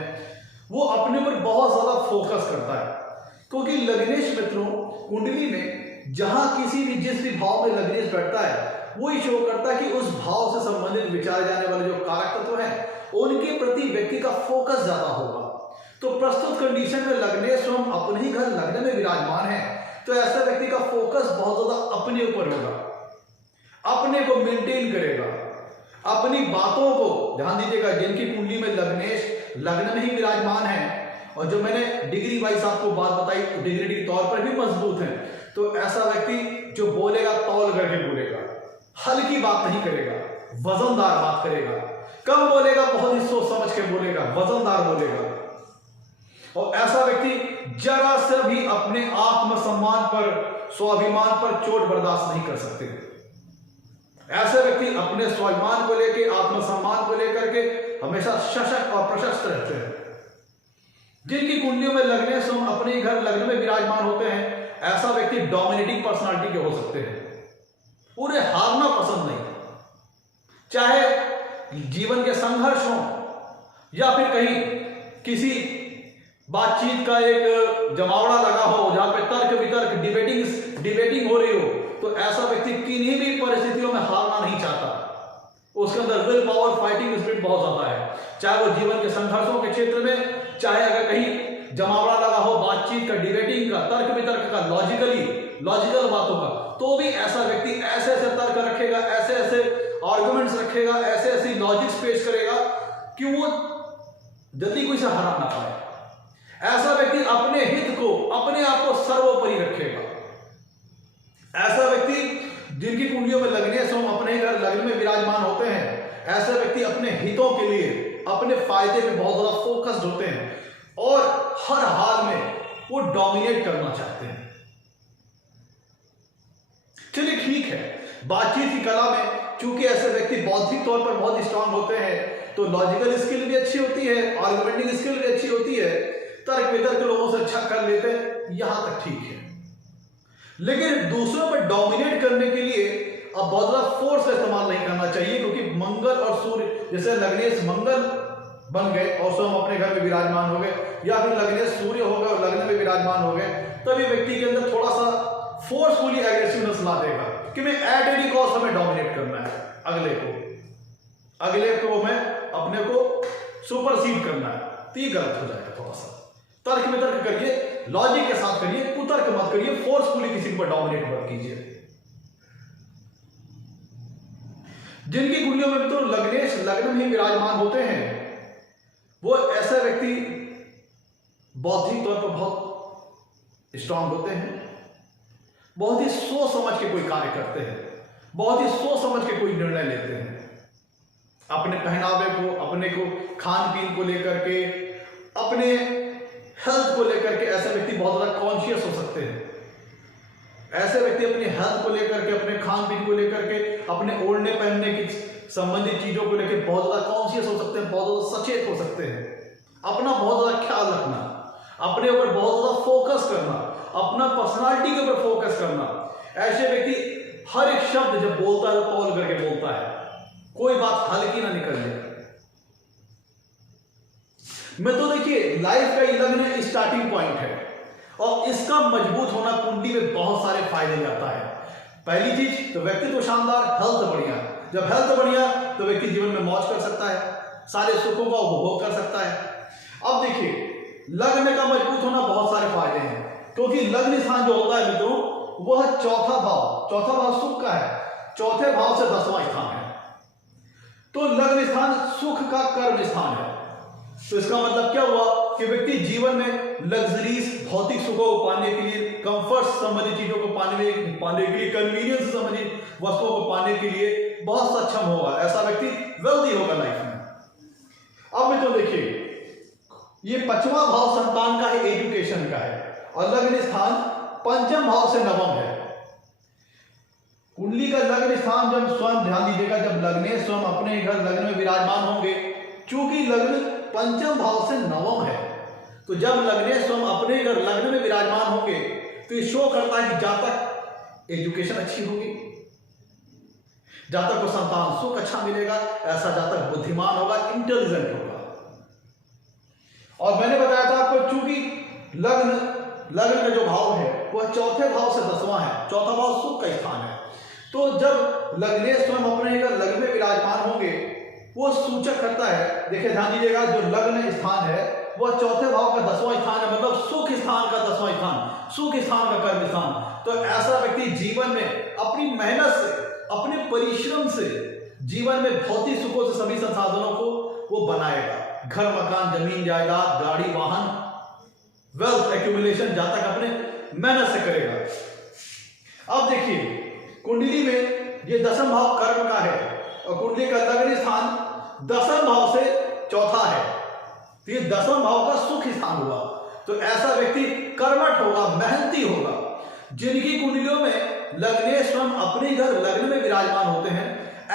वो अपने ऊपर बहुत ज्यादा फोकस करता है। क्योंकि लग्नेश मित्रों कुंडली में जहां किसी भी जिस भी भाव में लग्नेश बैठता है, वो ही शो करता है कि उस भाव से संबंधित विचारे जाने वाले जो कारक तत्व हैं, उनके प्रति व्यक्ति का फोकस ज्यादा होगा। तो प्रस्तुत कंडीशन में लग्नेश स्वयं अपने ही घर लग्न में विराजमान है, तो ऐसे व्यक्ति का फोकस बहुत ज्यादा अपने ऊपर होगा, अपने को मेंटेन करेगा, अपनी बातों को, ध्यान दीजिएगा, जिनकी कुंडली में लग्नेश लग्न में ही विराजमान है और जो मैंने डिग्री वाइज आपको बात बताई, डिग्री के तौर पर भी मजबूत है, तो ऐसा व्यक्ति जो बोलेगा तौल करके बोलेगा, हल्की बात नहीं करेगा, वजनदार बात करेगा, कम बोलेगा, बहुत ही सोच समझ के बोलेगा, वजनदार बोलेगा। और ऐसा व्यक्ति जरा से भी अपने आत्मसम्मान पर, स्वाभिमान पर चोट बर्दाश्त नहीं कर सकते। ऐसे व्यक्ति अपने स्वाभिमान को लेकर, आत्मसम्मान को लेकर के हमेशा सशक्त और प्रशस्त रहते हैं। जिनकी कुंडलियों में लग्नेश स्वयं अपने घर लग्न में विराजमान होते हैं, ऐसा व्यक्ति डोमिनेटिंग पर्सनालिटी के हो सकते हैं, पूरे हारना पसंद नहीं, चाहे जीवन के संघर्ष हो या फिर कहीं किसी बातचीत का एक जमावड़ा लगा हो जहां पे तर्क वितर्क डिबेटिंग हो रही हो, तो ऐसा व्यक्ति किन्हीं भी परिस्थितियों में हारना नहीं चाहता। उसके अंदर विल पावर, फाइटिंग स्पिरिट बहुत ज्यादा है, चाहे वो जीवन के संघर्षों के क्षेत्र में, चाहे अगर कहीं जमावड़ा लगा हो बातचीत का, डिबेटिंग का, तर्क वितर्क का, लॉजिकल बातों का, तो भी ऐसा व्यक्ति ऐसे ऐसे तर्क रखेगा, ऐसे ऐसे आर्गुमेंट्स रखेगा, ऐसे ऐसे लॉजिक्स पेश करेगा कि वो जल्दी कोई से हरा ना पाए। ऐसा व्यक्ति अपने हित को, अपने आप को सर्वोपरि रखेगा। ऐसा व्यक्ति जिनकी कुंडलियों में लग्नेश हम अपने घर लग्न में विराजमान होते हैं, ऐसे व्यक्ति अपने हितों के लिए, अपने फायदे में बहुत ज्यादा फोकस्ड होते हैं और हर हाल में वो डोमिनेट करना चाहते हैं। चलिए ठीक है, बातचीत की कला में चूंकि ऐसे व्यक्ति बौद्धिक तौर पर बहुत स्ट्रांग होते हैं, तो लॉजिकल स्किल भी अच्छी होती है, आर्गुमेंटिंग स्किल भी अच्छी होती है, तर्क वितर्क लोगों से अच्छा कर लेते हैं, यहां तक ठीक है। लेकिन दूसरों पर डोमिनेट करने के लिए अब बहुत ज्यादा फोर्स का इस्तेमाल नहीं करना चाहिए, क्योंकि मंगल और सूर्य, जैसे लग्नेश मंगल बन गए और स्वयं अपने घर में विराजमान हो गए, या फिर लग्नेश सूर्य हो गए और लग्न में विराजमान हो गए, तभी व्यक्ति के अंदर थोड़ा सा फोर्सफुली एग्रेसिवनेस ला देगा कि मैं एट एनी कॉस्ट हमें डोमिनेट करना है, अगले को मैं अपने को सुपरसीड करना है, तो ये गलत हो जाएगा। थोड़ा सा तर्क में तर्क करिए, लॉजिक के साथ करिए, कुतर्क मत करिए, फोर्सफुली किसी पर डोमिनेट मत कीजिए। जिनकी कुंडलियों में मित्रों लग्नेश लग्न में ही विराजमान होते हैं, वो ऐसे व्यक्ति बौद्धिक तौर पर बहुत स्ट्रांग होते हैं, बहुत ही सोच समझ के कोई कार्य करते हैं, बहुत ही सोच समझ के कोई निर्णय लेते हैं। अपने पहनावे को, अपने को खान पीन को लेकर के, अपने हेल्थ को लेकर के ऐसे व्यक्ति बहुत ज़्यादा कॉन्शियस हो सकते हैं। ऐसे व्यक्ति अपने हेल्थ को लेकर के, अपने खान पीन को लेकर के, अपने ओढ़ने पहनने की संबंधित चीज़ों को लेकर बहुत ज़्यादा कॉन्शियस हो सकते हैं, बहुत ज़्यादा सचेत हो सकते हैं। अपना बहुत ज़्यादा ख्याल रखना, अपने ऊपर बहुत ज़्यादा फोकस करना, अपना पर्सनालिटी के ऊपर फोकस करना। ऐसे व्यक्ति हर एक शब्द जब बोलता है तो तौल करके बोलता है, कोई बात हल्की ना निकल जाए। मैं तो देखिए लाइफ का ये लग्न स्टार्टिंग पॉइंट है और इसका मजबूत होना कुंडली में बहुत सारे फायदे जाता है। पहली चीज तो व्यक्तित्व शानदार, हेल्थ बढ़िया। जब हेल्थ बढ़िया तो व्यक्ति जीवन में मौज कर सकता है, सारे सुखों का उपभोग कर सकता है। अब देखिए लग्न का मजबूत होना बहुत सारे फायदे हैं, क्योंकि लग्न स्थान जो होता है मित्रों वह चौथा भाव सुख का है, चौथे भाव से 10वां स्थान है। तो लग्न स्थान सुख का कर्म स्थान है। तो इसका मतलब क्या हुआ कि व्यक्ति जीवन में लग्जरीज भौतिक सुखों को पाने के लिए, कंफर्ट संबंधी चीजों को पाने के लिए, कन्वीनियंस संबंधी वस्तुओं को पाने के लिए बहुत सक्षम होगा। ऐसा व्यक्ति वेल्दी होगा लाइफ में। अब में तो देखिए ये 5वां भाव संतान का है, एजुकेशन का है, और लग्न स्थान 5म भाव से 9म है। कुंडली का लग्न स्थान जब स्वयं ध्यान दीजिएगा, जब लग्नेश स्वयं अपने घर लग्न में विराजमान होंगे, चूंकि लग्न 5म भाव से 9म है, तो जब लग्नेश स्वयं अपने घर लग्न में विराजमान होंगे तो ये शो करता है कि जातक एजुकेशन अच्छी होगी, जातक को संतान सुख अच्छा मिलेगा, ऐसा जातक बुद्धिमान होगा, इंटेलिजेंट होगा। और मैंने बताया था आपको चूंकि लग्न का जो भाव है वह चौथे भाव से 10वां है, चौथा भाव सुख का स्थान है। तो जब लग्नेश स्वयं अपने घर लग्न में विराजमान होंगे वो सूचक करता है, देखिए ध्यान दीजिएगा, जो लग्न स्थान है वह चौथे भाव का 10वां स्थान है, मतलब सुख स्थान का 10वां स्थान, सुख स्थान का कर्म स्थान। तो ऐसा व्यक्ति जीवन में अपनी मेहनत से, अपने परिश्रम से जीवन में भौतिक सुखों से सभी संसाधनों को वो बनाएगा। घर, मकान, जमीन, जायदाद, गाड़ी, वाहन, वेल्थ एक्यूमुलेशन जातक अपने मेहनत से करेगा। अब देखिए कुंडली में ये 10म भाव कर्म का है और कुंडली का लग्न स्थान 10म भाव से चौथा है, तो ये 10म भाव का सुख स्थान हुआ। तो ऐसा व्यक्ति कर्मठ होगा, मेहनती होगा। जिनकी कुंडलियों में लग्नेश स्वयं अपने घर लग्न में विराजमान होते हैं,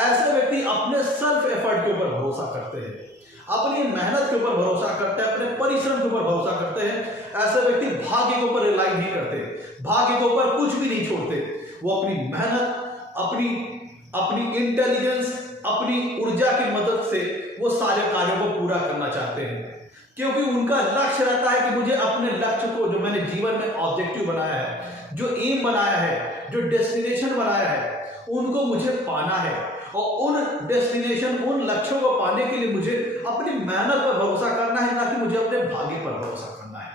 ऐसे व्यक्ति अपने सेल्फ एफर्ट के ऊपर भरोसा करते हैं, अपनी मेहनत के ऊपर भरोसा करते हैं, अपने परिश्रम के ऊपर भरोसा करते हैं। ऐसे व्यक्ति भाग्य के ऊपर रिलाई नहीं करते, भाग्य के ऊपर कुछ भी नहीं छोड़ते। वो अपनी मेहनत, अपनी इंटेलिजेंस, अपनी ऊर्जा की मदद से वो सारे कार्यों को पूरा करना चाहते हैं, क्योंकि उनका लक्ष्य रहता है कि मुझे अपने लक्ष्य को, जो मैंने जीवन में ऑब्जेक्टिव बनाया है, जो एम बनाया है, जो डेस्टिनेशन बनाया है, उनको मुझे पाना है। और उन डेस्टिनेशन, उन लक्ष्यों को पाने के लिए मुझे अपनी मेहनत पर भरोसा करना है, ना कि मुझे अपने भाग्य पर भरोसा करना है।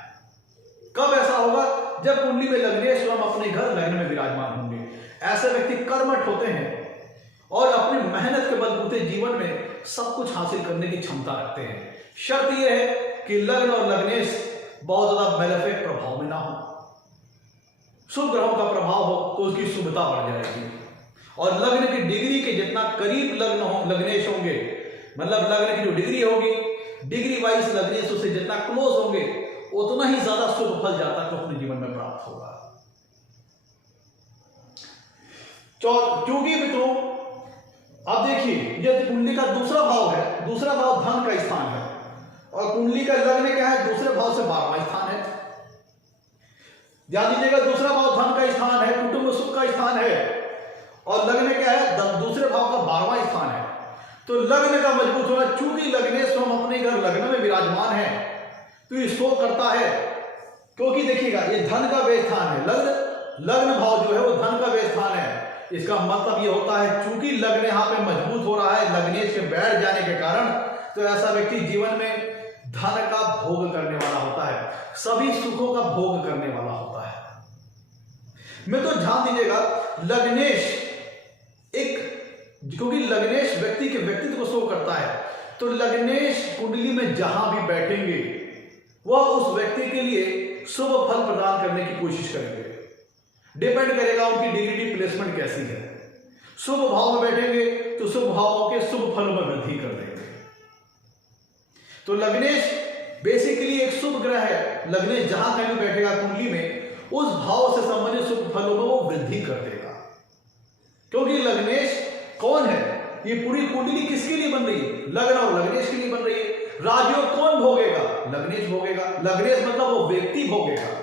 कब ऐसा होगा? जब कुंडली में लग्नेश स्वयं अपने घर लग्न में विराजमान होंगे। ऐसे व्यक्ति कर्मठ होते हैं और अपनी मेहनत के बलबूते जीवन में सब कुछ हासिल करने की क्षमता रखते हैं। शर्त यह है कि लग्न और लग्नेश बहुत ज्यादा मेलेफिक प्रभाव में ना हो। शुभ ग्रहों का प्रभाव हो तो उसकी शुभता बढ़ जाएगी। और लग्न की डिग्री के जितना करीब लग्नेश होंगे, मतलब लग्न की जो डिग्री होगी, डिग्री वाइज लग्नेश उससे जितना क्लोज होंगे, उतना ही ज्यादा शुभ फल जातक को अपने जीवन में प्राप्त होगा। क्योंकि मित्रों अब देखिए ये कुंडली का दूसरा भाव है, दूसरा भाव धन का स्थान है, और कुंडली का लग्न क्या है? दूसरे भाव से 12वां स्थान है। ध्यान दीजिएगा, दूसरा भाव धन का स्थान है, कुटुंब सुख का स्थान है, और लग्न क्या है? दूसरे भाव का 12वां स्थान है। तो लग्न का मजबूत होना, चूंकि लग्नेश स्वयं अपने घर लग्न में विराजमान है, तो ये शो करता है, क्योंकि देखिएगा ये धन का वे स्थान है। लग्न भाव जो है वो धन का वे स्थान है। इसका मतलब ये होता है चूंकि लग्न यहाँ पे मजबूत हो रहा है लग्नेश के बैठ जाने के कारण, तो ऐसा व्यक्ति जीवन में धन का भोग करने वाला होता है, सभी सुखों का भोग करने वाला होता है। मैं तो ध्यान दीजिएगा, लग्नेश क्योंकि लग्नेश व्यक्ति के व्यक्तित्व को शो करता है, तो लग्नेश कुंडली में जहां भी बैठेंगे वह उस व्यक्ति के लिए शुभ फल प्रदान करने की कोशिश करेंगे। डिपेंड करेगा उनकी डिग्री प्लेसमेंट कैसी है। शुभ भाव में बैठेंगे तो शुभ भावों के शुभ फलों में वृद्धि कर देंगे। तो लग्नेश बेसिकली एक शुभ ग्रह है। लग्नेश जहां कहीं बैठेगा कुंडली में, उस भाव से संबंधित शुभ फलों में वो वृद्धि कर देगा। क्योंकि लग्नेश कौन है, ये पूरी कुंडली किसके लिए बन रही है? लग्न और लग्नेश के लिए बन रही है। राजयोग कौन भोगेगा? लग्नेश भोगेगा। लग्नेश मतलब वो व्यक्ति भोगेगा।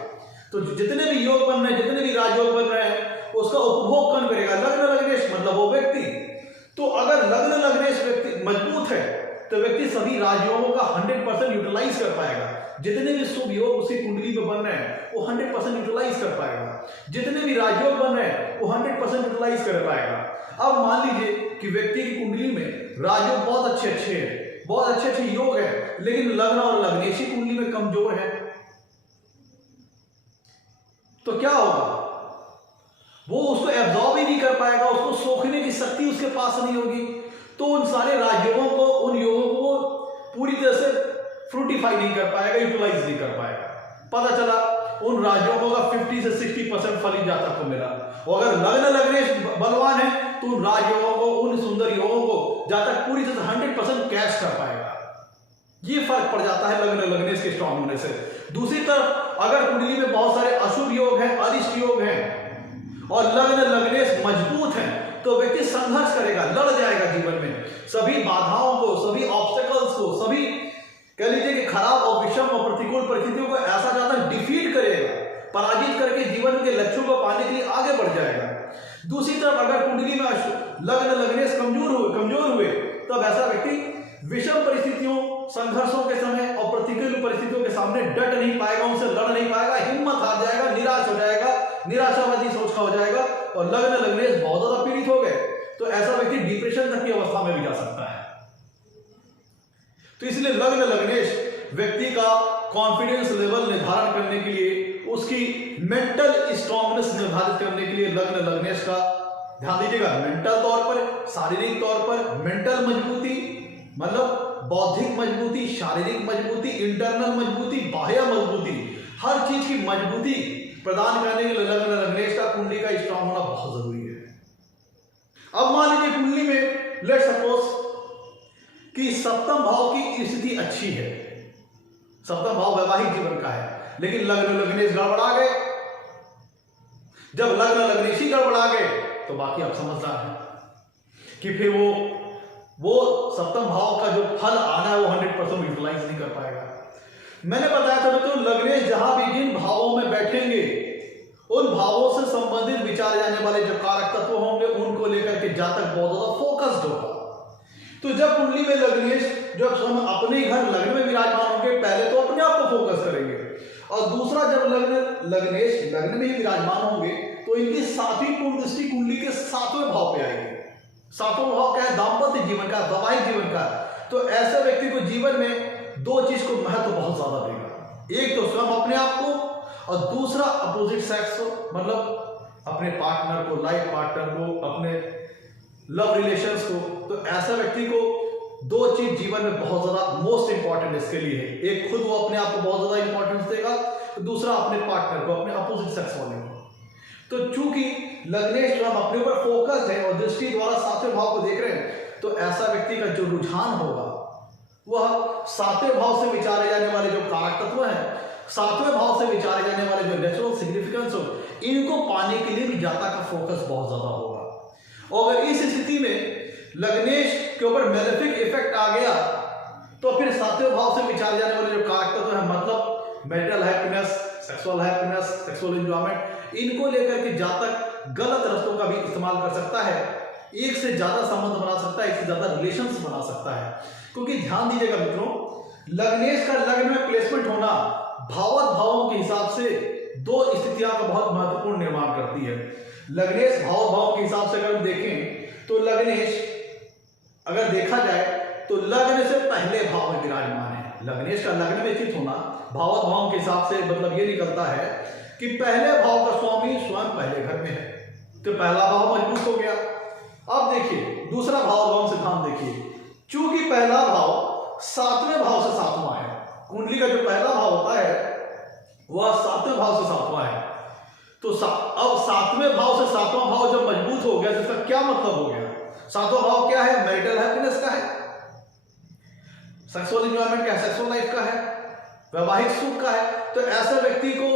तो जितने भी योग बन रहे हैं, जितने भी राजयोग बन रहे हैं, उसका उपभोग कौन करेगा? लग्न लग्नेश मतलब वो व्यक्ति। तो अगर लग्न लग्नेश व्यक्ति मजबूत है तो व्यक्ति सभी राजयोगों का 100% यूटिलाइज कर पाएगा। जितने भी शुभ योग उसकी कुंडली में बन रहे हैं वो 100% यूटिलाइज कर पाएगा। जितने भी राजयोग बन रहे हैं वो 100% यूटिलाइज कर पाएगा। अब मान लीजिए कि व्यक्ति की कुंडली में राजयोग बहुत अच्छे अच्छे हैं, बहुत अच्छे अच्छे योग है, लेकिन लग्न और लग्नेशी कुंडली में कमजोर है, तो क्या होगा? वो उसको एब्जॉर्ब ही नहीं कर पाएगा, उसको सोखने की शक्ति उसके पास नहीं होगी। तो उन सारे राजयोगों को, उन योगों को पूरी तरह से फ्रूटिफाई नहीं कर पाएगा, यूटिलाइज नहीं कर पाएगा। पता चला उन राजयोगों का 50 से 60% फल ही जातक को मिला। और अगर लग्न लग्नेश बलवान है तो उन राजयोगों को, उन सुंदर योगों को जातक पूरी तरह से 100% कैच कर पाएगा। ये फर्क पड़ जाता है लग्न लग्नेश के स्ट्रांग होने से। दूसरी तरफ अगर कुंडली में बहुत सारे अशुभ योग हैं, अरिष्ट योग हैं और लग्न लग्नेश मजबूत हैं, तो व्यक्ति संघर्ष करेगा, लड़ जाएगा जीवन में। सभी बाधाओं को, सभी ऑब्स्टेकल्स को, सभी कह लीजिए कि खराब और विषम और प्रतिकूल परिस्थितियों को ऐसा ज्यादा डिफीट करेगा, पराजित करके जीवन के लक्ष्यों को पाने के लिए आगे बढ़ जाएगा। दूसरी तरफ अगर कुंडली में लग्न लग्नेश कमजोर हुए तब ऐसा व्यक्ति विषम परिस्थितियों, संघर्षों के समय और प्रतिकूल परिस्थितियों के सामने डट नहीं पाएगा, उनसे लड़ नहीं पाएगा, हिम्मत हार जाएगा, निराश हो जाएगा, निराशावादी सोच का हो जाएगा और लग्न लग्नेश बहुत ज्यादा पीड़ित हो गए तो ऐसा व्यक्ति डिप्रेशन तक की अवस्था में भी जा सकता है। तो इसलिए लग्न लग्नेश व्यक्ति का कॉन्फिडेंस लेवल निर्धारण करने के लिए, उसकी मेंटल स्ट्रांगनेस निर्धारित करने के लिए लग्न लग्नेश का ध्यान दीजिएगा। मेंटल तौर पर, शारीरिक तौर पर, मेंटल मजबूती मतलब बौद्धिक मजबूती, शारीरिक मजबूती, इंटरनल मजबूती, बाह्य मजबूती, हर चीज की मजबूती प्रदान करने के लिए लग्न लग्नेश का कुंडली का स्ट्रांग होना बहुत जरूरी है। अब मान लीजिए कुंडली में लेट सपोज कि सप्तम भाव की स्थिति अच्छी है, सप्तम भाव वैवाहिक जीवन का है, लेकिन लग्न लग्नेश गड़बड़ा गए। जब लग्न लग्नेशी गड़बड़ा गए तो बाकी आप समझदार हैं कि फिर वो सप्तम भाव का जो फल आना है वो 100% यूटिलाइज नहीं कर पाएगा। मैंने बताया था तो लग्नेश जहां भी जिन भावों में बैठेंगे उन भावों से संबंधित विचारे जाने वाले जो कारक तत्व होंगे उनको लेकर के जातक बहुत ज्यादा फोकस्ड होगा। तो जब कुंडली में लग्नेश, जब हम अपने घर लग्न में विराजमान होंगे, पहले तो अपने आप को फोकस करेंगे और दूसरा जब लग्नेश लग्न में ही विराजमान होंगे तो इनकी सातवीं पूर्ण दृष्टि कुंडली के 7वें भाव पे आएगी। 7वां भाव क्या है? दाम्पत्य जीवन का, वैवाहिक जीवन का। तो ऐसे व्यक्ति को जीवन में दो चीज को महत्व बहुत ज्यादा देगा। एक तो स्वयं अपने आप को और दूसरा अपोजिट सेक्स को, मतलब अपने पार्टनर को, लाइफ पार्टनर को, अपने लव रिलेशंस को। तो ऐसा व्यक्ति को दो चीज जीवन में बहुत ज्यादा मोस्ट इंपॉर्टेंट इसके लिए है। एक खुद वो अपने आप को बहुत ज्यादा इंपॉर्टेंस देगा, दूसरा अपने पार्टनर को, अपने अपोजिट सेक्स वाले को। तो चूंकि लग्नेश हम अपने ऊपर फोकस है और दृष्टि द्वारा 7वें भाव को देख रहे हैं, तो ऐसा व्यक्ति का जो रुझान होगा वह 7वें भाव से विचारे जाने वाले जो कारक तत्व हैं, 7वें भाव से विचारे जाने वाले जो नेचुरल सिग्निफिकेंस हो, इनको पाने के लिए भी जातक का फोकस बहुत ज्यादा होगा। और अगर इस स्थिति में लग्नेश के ऊपर मेलेफिक इफेक्ट आ गया तो फिर 7वें भाव से विचारे जाने वाले जो कारक तत्व हैं, मतलब मैरिटल हैप्पीनेस, सेक्सुअल एंजॉयमेंट, इनको लेकर के जातक गलत रस्तों का भी इस्तेमाल कर सकता है, एक से ज्यादा संबंध बना सकता है, एक से ज्यादा रिलेशंस बना सकता है। क्योंकि ध्यान दीजिएगा मित्रों, लग्नेश का लग्न में प्लेसमेंट होना भावत भावों के हिसाब से दो स्थितियों का बहुत महत्वपूर्ण निर्माण करती है। लग्नेश भावत भावों के हिसाब से अगर हम देखें तो लग्नेश अगर देखा जाए तो लग्न से पहले भाव में विराजमान है। लग्नेश का लग्न में स्थित होना भावत भावों के हिसाब से मतलब ये निकलता है कि पहले भाव का स्वामी स्वयं पहले घर में है, तो पहला भाव मजबूत हो गया। अब देखिए दूसरा भाव सिद्धांत देखिए, चूंकि पहला भाव 7वें भाव से 7वां है, कुंडली का जो पहला भाव होता है वह 7वें भाव से 7वां है, तो अब सातवें भाव से सातवां भाव जब मजबूत हो गया, जिसका क्या मतलब हो गया? सातवां भाव क्या है? मैरिटल हैप्पीनेस का है, सेक्सुअल एंजॉयमेंट का है, सेक्सुअल लाइफ का है, वैवाहिक सुख का है। तो ऐसे व्यक्ति को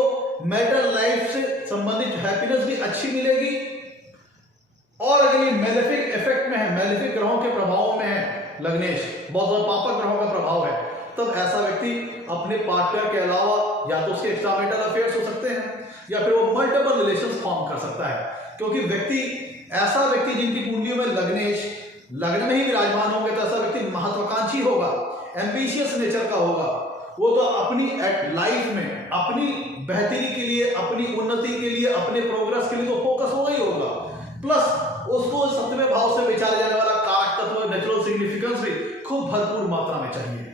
मैरिटल लाइफ से संबंधित हैप्पीनेस भी अच्छी मिलेगी। और अगर ये मेलेफिक इफेक्ट में है, मेलेफिक ग्रहों के प्रभाव में है लग्नेश, बहुत ज्यादा पापक ग्रहों का प्रभाव है, तब ऐसा व्यक्ति अपने पार्टनर के अलावा या तो उसके एक्स्ट्रामैरिटल अफेयर्स हो सकते हैं या फिर वो मल्टीपल रिलेशंस फॉर्म कर सकता है। क्योंकि ऐसा व्यक्ति जिनकी कुंडलियों में लग्नेश लग्न में ही विराजमान होंगे, तो ऐसा व्यक्ति महत्वाकांक्षी होगा, एम्बिशियस नेचर का होगा। वो तो अपनी लाइफ में अपनी बेहतरी के लिए, अपनी उन्नति के लिए, अपने प्रोग्रेस के लिए तो फोकस होगा ही होगा। प्लस उसको सप्तमें भाव से विचारे जाने वाला कारक तत्व, नेचुरल सिग्निफिकेंस भी खूब भरपूर मात्रा में चाहिए।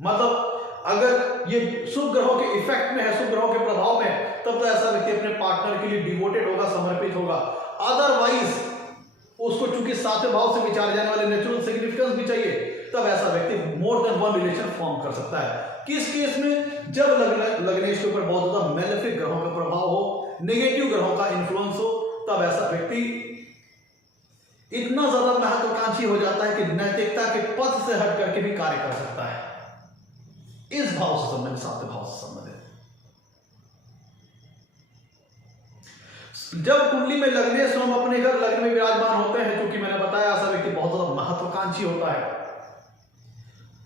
मतलब अगर ये शुभ ग्रहों के इफेक्ट में है, शुभ ग्रहों के प्रभाव में, तब तो ऐसा व्यक्ति अपने पार्टनर के लिए डिवोटेड होगा, समर्पित होगा। अदरवाइज उसको चूंकि सातवें भाव से विचारे जाने वाले नेचुरल सिग्निफिकेंस भी चाहिए, तब ऐसा व्यक्ति more than one relation form कर सकता है। किस केस में? जब लग्नेश के ऊपर बहुत ज्यादा मेलेफिक ग्रहों का प्रभाव हो, नेगेटिव ग्रहों का इन्फ्लुएंस हो, तब ऐसा व्यक्ति इतना ज्यादा महत्वाकांक्षी हो जाता है कि नैतिकता के पथ से हट करके भी कार्य कर सकता है। इस भाव से संबंधित, सातवें भाव से संबंधित जब कुंडली में लग्नेश हम अपने घर लग्न में विराजमान होते हैं, क्योंकि मैंने बताया ऐसा व्यक्ति बहुत ज्यादा महत्वाकांक्षी होता है,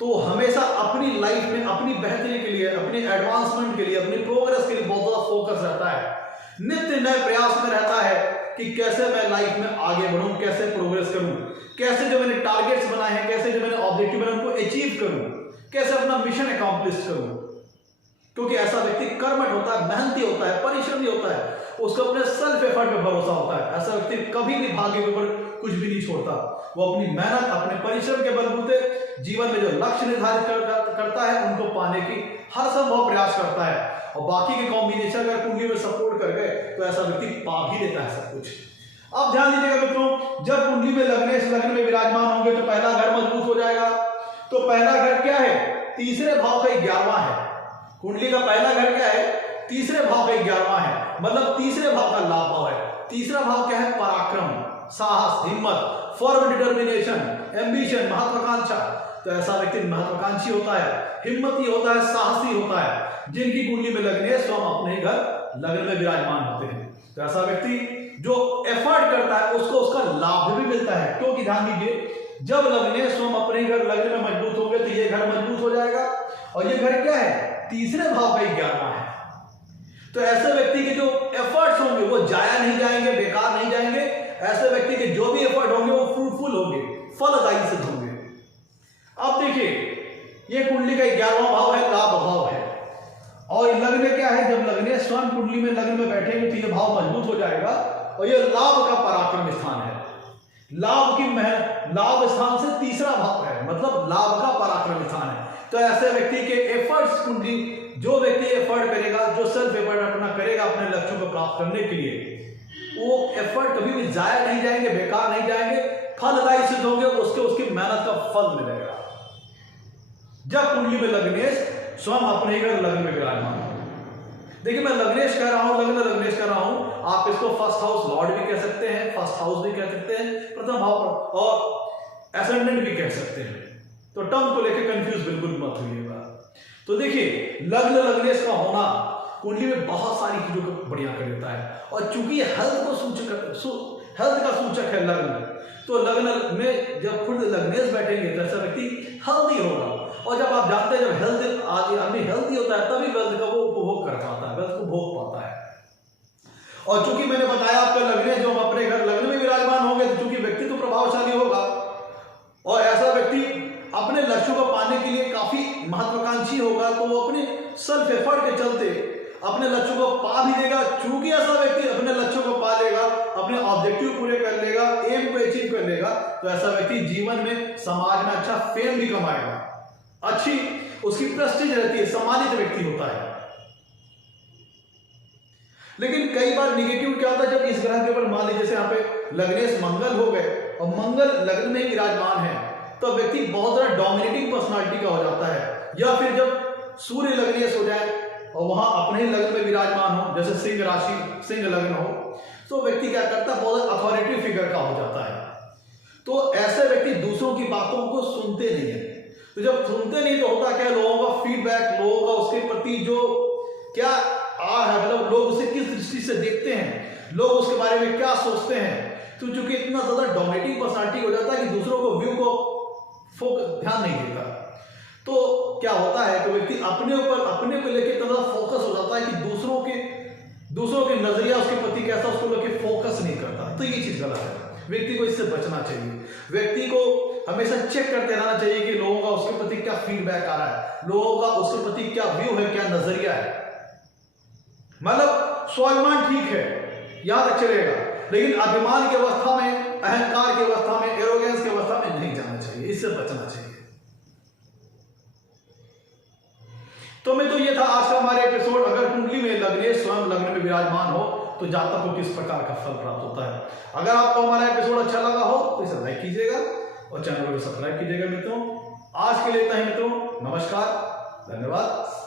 तो हमेशा अपनी लाइफ में अपनी बेहतरी के लिए, अपनी एडवांसमेंट के लिए, अपनी प्रोग्रेस के लिए बहुत ज्यादा फोकस रहता है। नित्य नए प्रयास में रहता है कि कैसे मैं लाइफ में आगे बढ़ूं, कैसे प्रोग्रेस करूं, कैसे जो मैंने टारगेट्स बनाए हैं, कैसे जो मैंने ऑब्जेक्टिव बनाए उनको अचीव करूं, कैसे अपना मिशन अकॉम्प्लिश करूं। क्योंकि ऐसा व्यक्ति कर्मठ होता है, मेहनती होता है, परिश्रमी होता है, उसको अपने सेल्फ एफर्ट पे भरोसा होता है। ऐसा व्यक्ति कभी भी भाग्य के ऊपर कुछ भी नहीं छोड़ता। वो अपनी मेहनत, अपने परिश्रम के बलबूते जीवन में जो लक्ष्य निर्धारित करता है उनको पाने की हर संभव प्रयास करता है। और बाकी के कॉम्बिनेशन अगर कुंडली में सपोर्ट कर गए तो ऐसा व्यक्ति पा भी लेता है सब कुछ। अब ध्यान दीजिएगा मित्रों, जब कुंडली में लग्नेश लग्न में विराजमान होंगे तो पहला घर मजबूत हो जाएगा। तो पहला घर क्या है? तीसरे भाव का 11वां है। कुंडली का पहला घर क्या है? तीसरे भाव का 11वां है, मतलब तीसरे भाव का लाभ भाव है। तीसरा भाव क्या है? पराक्रम, साहस, हिम्मत, फर्म डिटर्मिनेशन, एम्बिशन, महत्वाकांक्षा। तो ऐसा व्यक्ति महत्वाकांक्षी होता है, हिम्मती होता है, साहसी होता है, जिनकी कुंडली में लग्नेश स्वयं अपने ही घर लग्न में विराजमान होते हैं। तो ऐसा व्यक्ति जो एफर्ट करता है उसको उसका लाभ भी मिलता है। क्योंकि ध्यान दीजिए, जब लग्नेश स्वयं अपने घर लग्न में मजबूत होंगे तो ये घर मजबूत हो जाएगा। और ये घर क्या है? तीसरे भाव का 11वां है। तो ऐसे व्यक्ति के जो एफर्ट्स होंगे वो जाया नहीं जाएंगे, बेकार नहीं जाएंगे। ऐसे व्यक्ति के जो भी एफर्ट होंगे वो फ्रूटफुल होंगे, फलदायी सिद्ध होंगे। अब देखिए, ये कुंडली का 11वां भाव है, लाभ भाव है। और लग्न में क्या है? जब लग्नेश स्वयं कुंडली में लग्न में बैठेंगे तो ये भाव मजबूत हो जाएगा। और ये लाभ का पराक्रम स्थान है। लाभ स्थान से तीसरा भाव है, मतलब लाभ का पराक्रम स्थान है। तो ऐसे व्यक्ति के एफर्ट्स कुंडली, जो व्यक्ति एफर्ट करेगा, जो सेल्फ एफर्ट अपना करेगा अपने लक्ष्यों को प्राप्त करने के लिए, वो एफर्ट कभी भी जाया नहीं जाएंगे, बेकार नहीं जाएंगे, फलदायी सिद्ध होंगे। उसकी मेहनत का फल मिलेगा। जब कुंडली में लग्नेश स्वयं अपने घर लग्न में विराजमान हो। देखिए, मैं लग्नेश कह रहा हूं, लग्नेश कह रहा हूं, आप इसको फर्स्ट हाउस लॉर्ड भी कह सकते हैं, फर्स्ट हाउस भी कह सकते हैं, प्रथम भाव पर, और एसेंडेंट भी कह सकते हैं। तो टर्म को लेकर कंफ्यूज बिल्कुल मत होइएगा। तो देखिए, लग्नेश का होना कुंडली में बहुत सारी चीजों को बढ़िया कर देता है। और चूंकि हेल्थ का सूचक है लग्न, तो लग्न में जब खुद लग्नेश बैठेंगे तो ऐसा व्यक्ति हेल्दी होगा। और जब आप जानते हैं, जब आदमी हेल्दी होता है तभी वेल्थ का वो उपभोग कर पाता है, वेल्थ को भोग पाता है। और चूंकि मैंने बताया आपका लग्नेश जो हम अपने घर लग्न में विराजमान होंगे, तो चूंकि व्यक्ति तो प्रभावशाली होगा और ऐसा व्यक्ति अपने लक्ष्यों को पाने के लिए काफी महत्वाकांक्षी होगा, तो वो अपने सेल्फ एफर्ट के चलते अपने लक्ष्यों को पा भी देगा। चूंकि ऐसा व्यक्ति अपने लक्ष्यों को पा लेगा, अपने ऑब्जेक्टिव पूरे कर लेगा, एम को अचीव कर लेगा, तो ऐसा व्यक्ति जीवन में समाज में अच्छा फेम भी कमाएगा, अच्छी उसकी प्रेस्टीज रहती है, सम्मानित व्यक्ति होता है। लेकिन कई बार निगेटिव क्या होता है, जब इस ग्रह के ऊपर मान लीजिए जैसे यहाँ पे लग्नेश मंगल हो गए और मंगल लग्न में ही विराजमान है, तो व्यक्ति बहुत ज्यादा डोमिनेटिंग पर्सनालिटी का हो जाता है। या फिर जब सूर्य लग्नेश हो जाए और वहां अपने ही लग्न में विराजमान हो, जैसे सिंह राशि, सिंह लग्न हो, तो व्यक्ति क्या करता है, बहुत अथॉरिटी फिगर का हो जाता है। तो ऐसे व्यक्ति दूसरों की बातों को सुनते नहीं है। तो जब सुनते नहीं तो होता क्या, लोगों का फीडबैक, लोगों का उसके प्रति जो क्या है, मतलब लोग उसे किस दृष्टि से देखते हैं, लोग उसके बारे में क्या सोचते हैं, तो चूंकि इतना ज्यादा डोमिनेटिंग पर्सनालिटी हो जाता है कि दूसरों को व्यू को ध्यान नहीं देता, तो क्या होता है कि व्यक्ति अपने को लेकर इतना फोकस हो जाता है कि दूसरों के नजरिया उसके प्रति कैसा, उसको लेकर फोकस नहीं करता। तो ये चीज गलत है, व्यक्ति को इससे बचना चाहिए। व्यक्ति को हमेशा चेक करते रहना चाहिए कि लोगों का उसके प्रति क्या फीडबैक आ रहा है, लोगों का उसके प्रति क्या व्यू है, क्या नजरिया है। मतलब स्वाभिमान ठीक है, यहां तक चलेगा, लेकिन अभिमान की अवस्था में, अहंकार की अवस्था में, एरोगेंस की अवस्था में नहीं जाना चाहिए, इससे बचना चाहिए। तो मैं तो ये था आज का हमारे एपिसोड। अगर कुंडली में लग्नेश स्वयं लग्न में विराजमान हो तो जातक को किस प्रकार का फल प्राप्त होता है। अगर आपको हमारा एपिसोड अच्छा लगा हो तो इसे लाइक कीजिएगा और चैनल को सब्सक्राइब कीजिएगा मित्रों। आज के लिए इतना ही मित्रों, नमस्कार, धन्यवाद।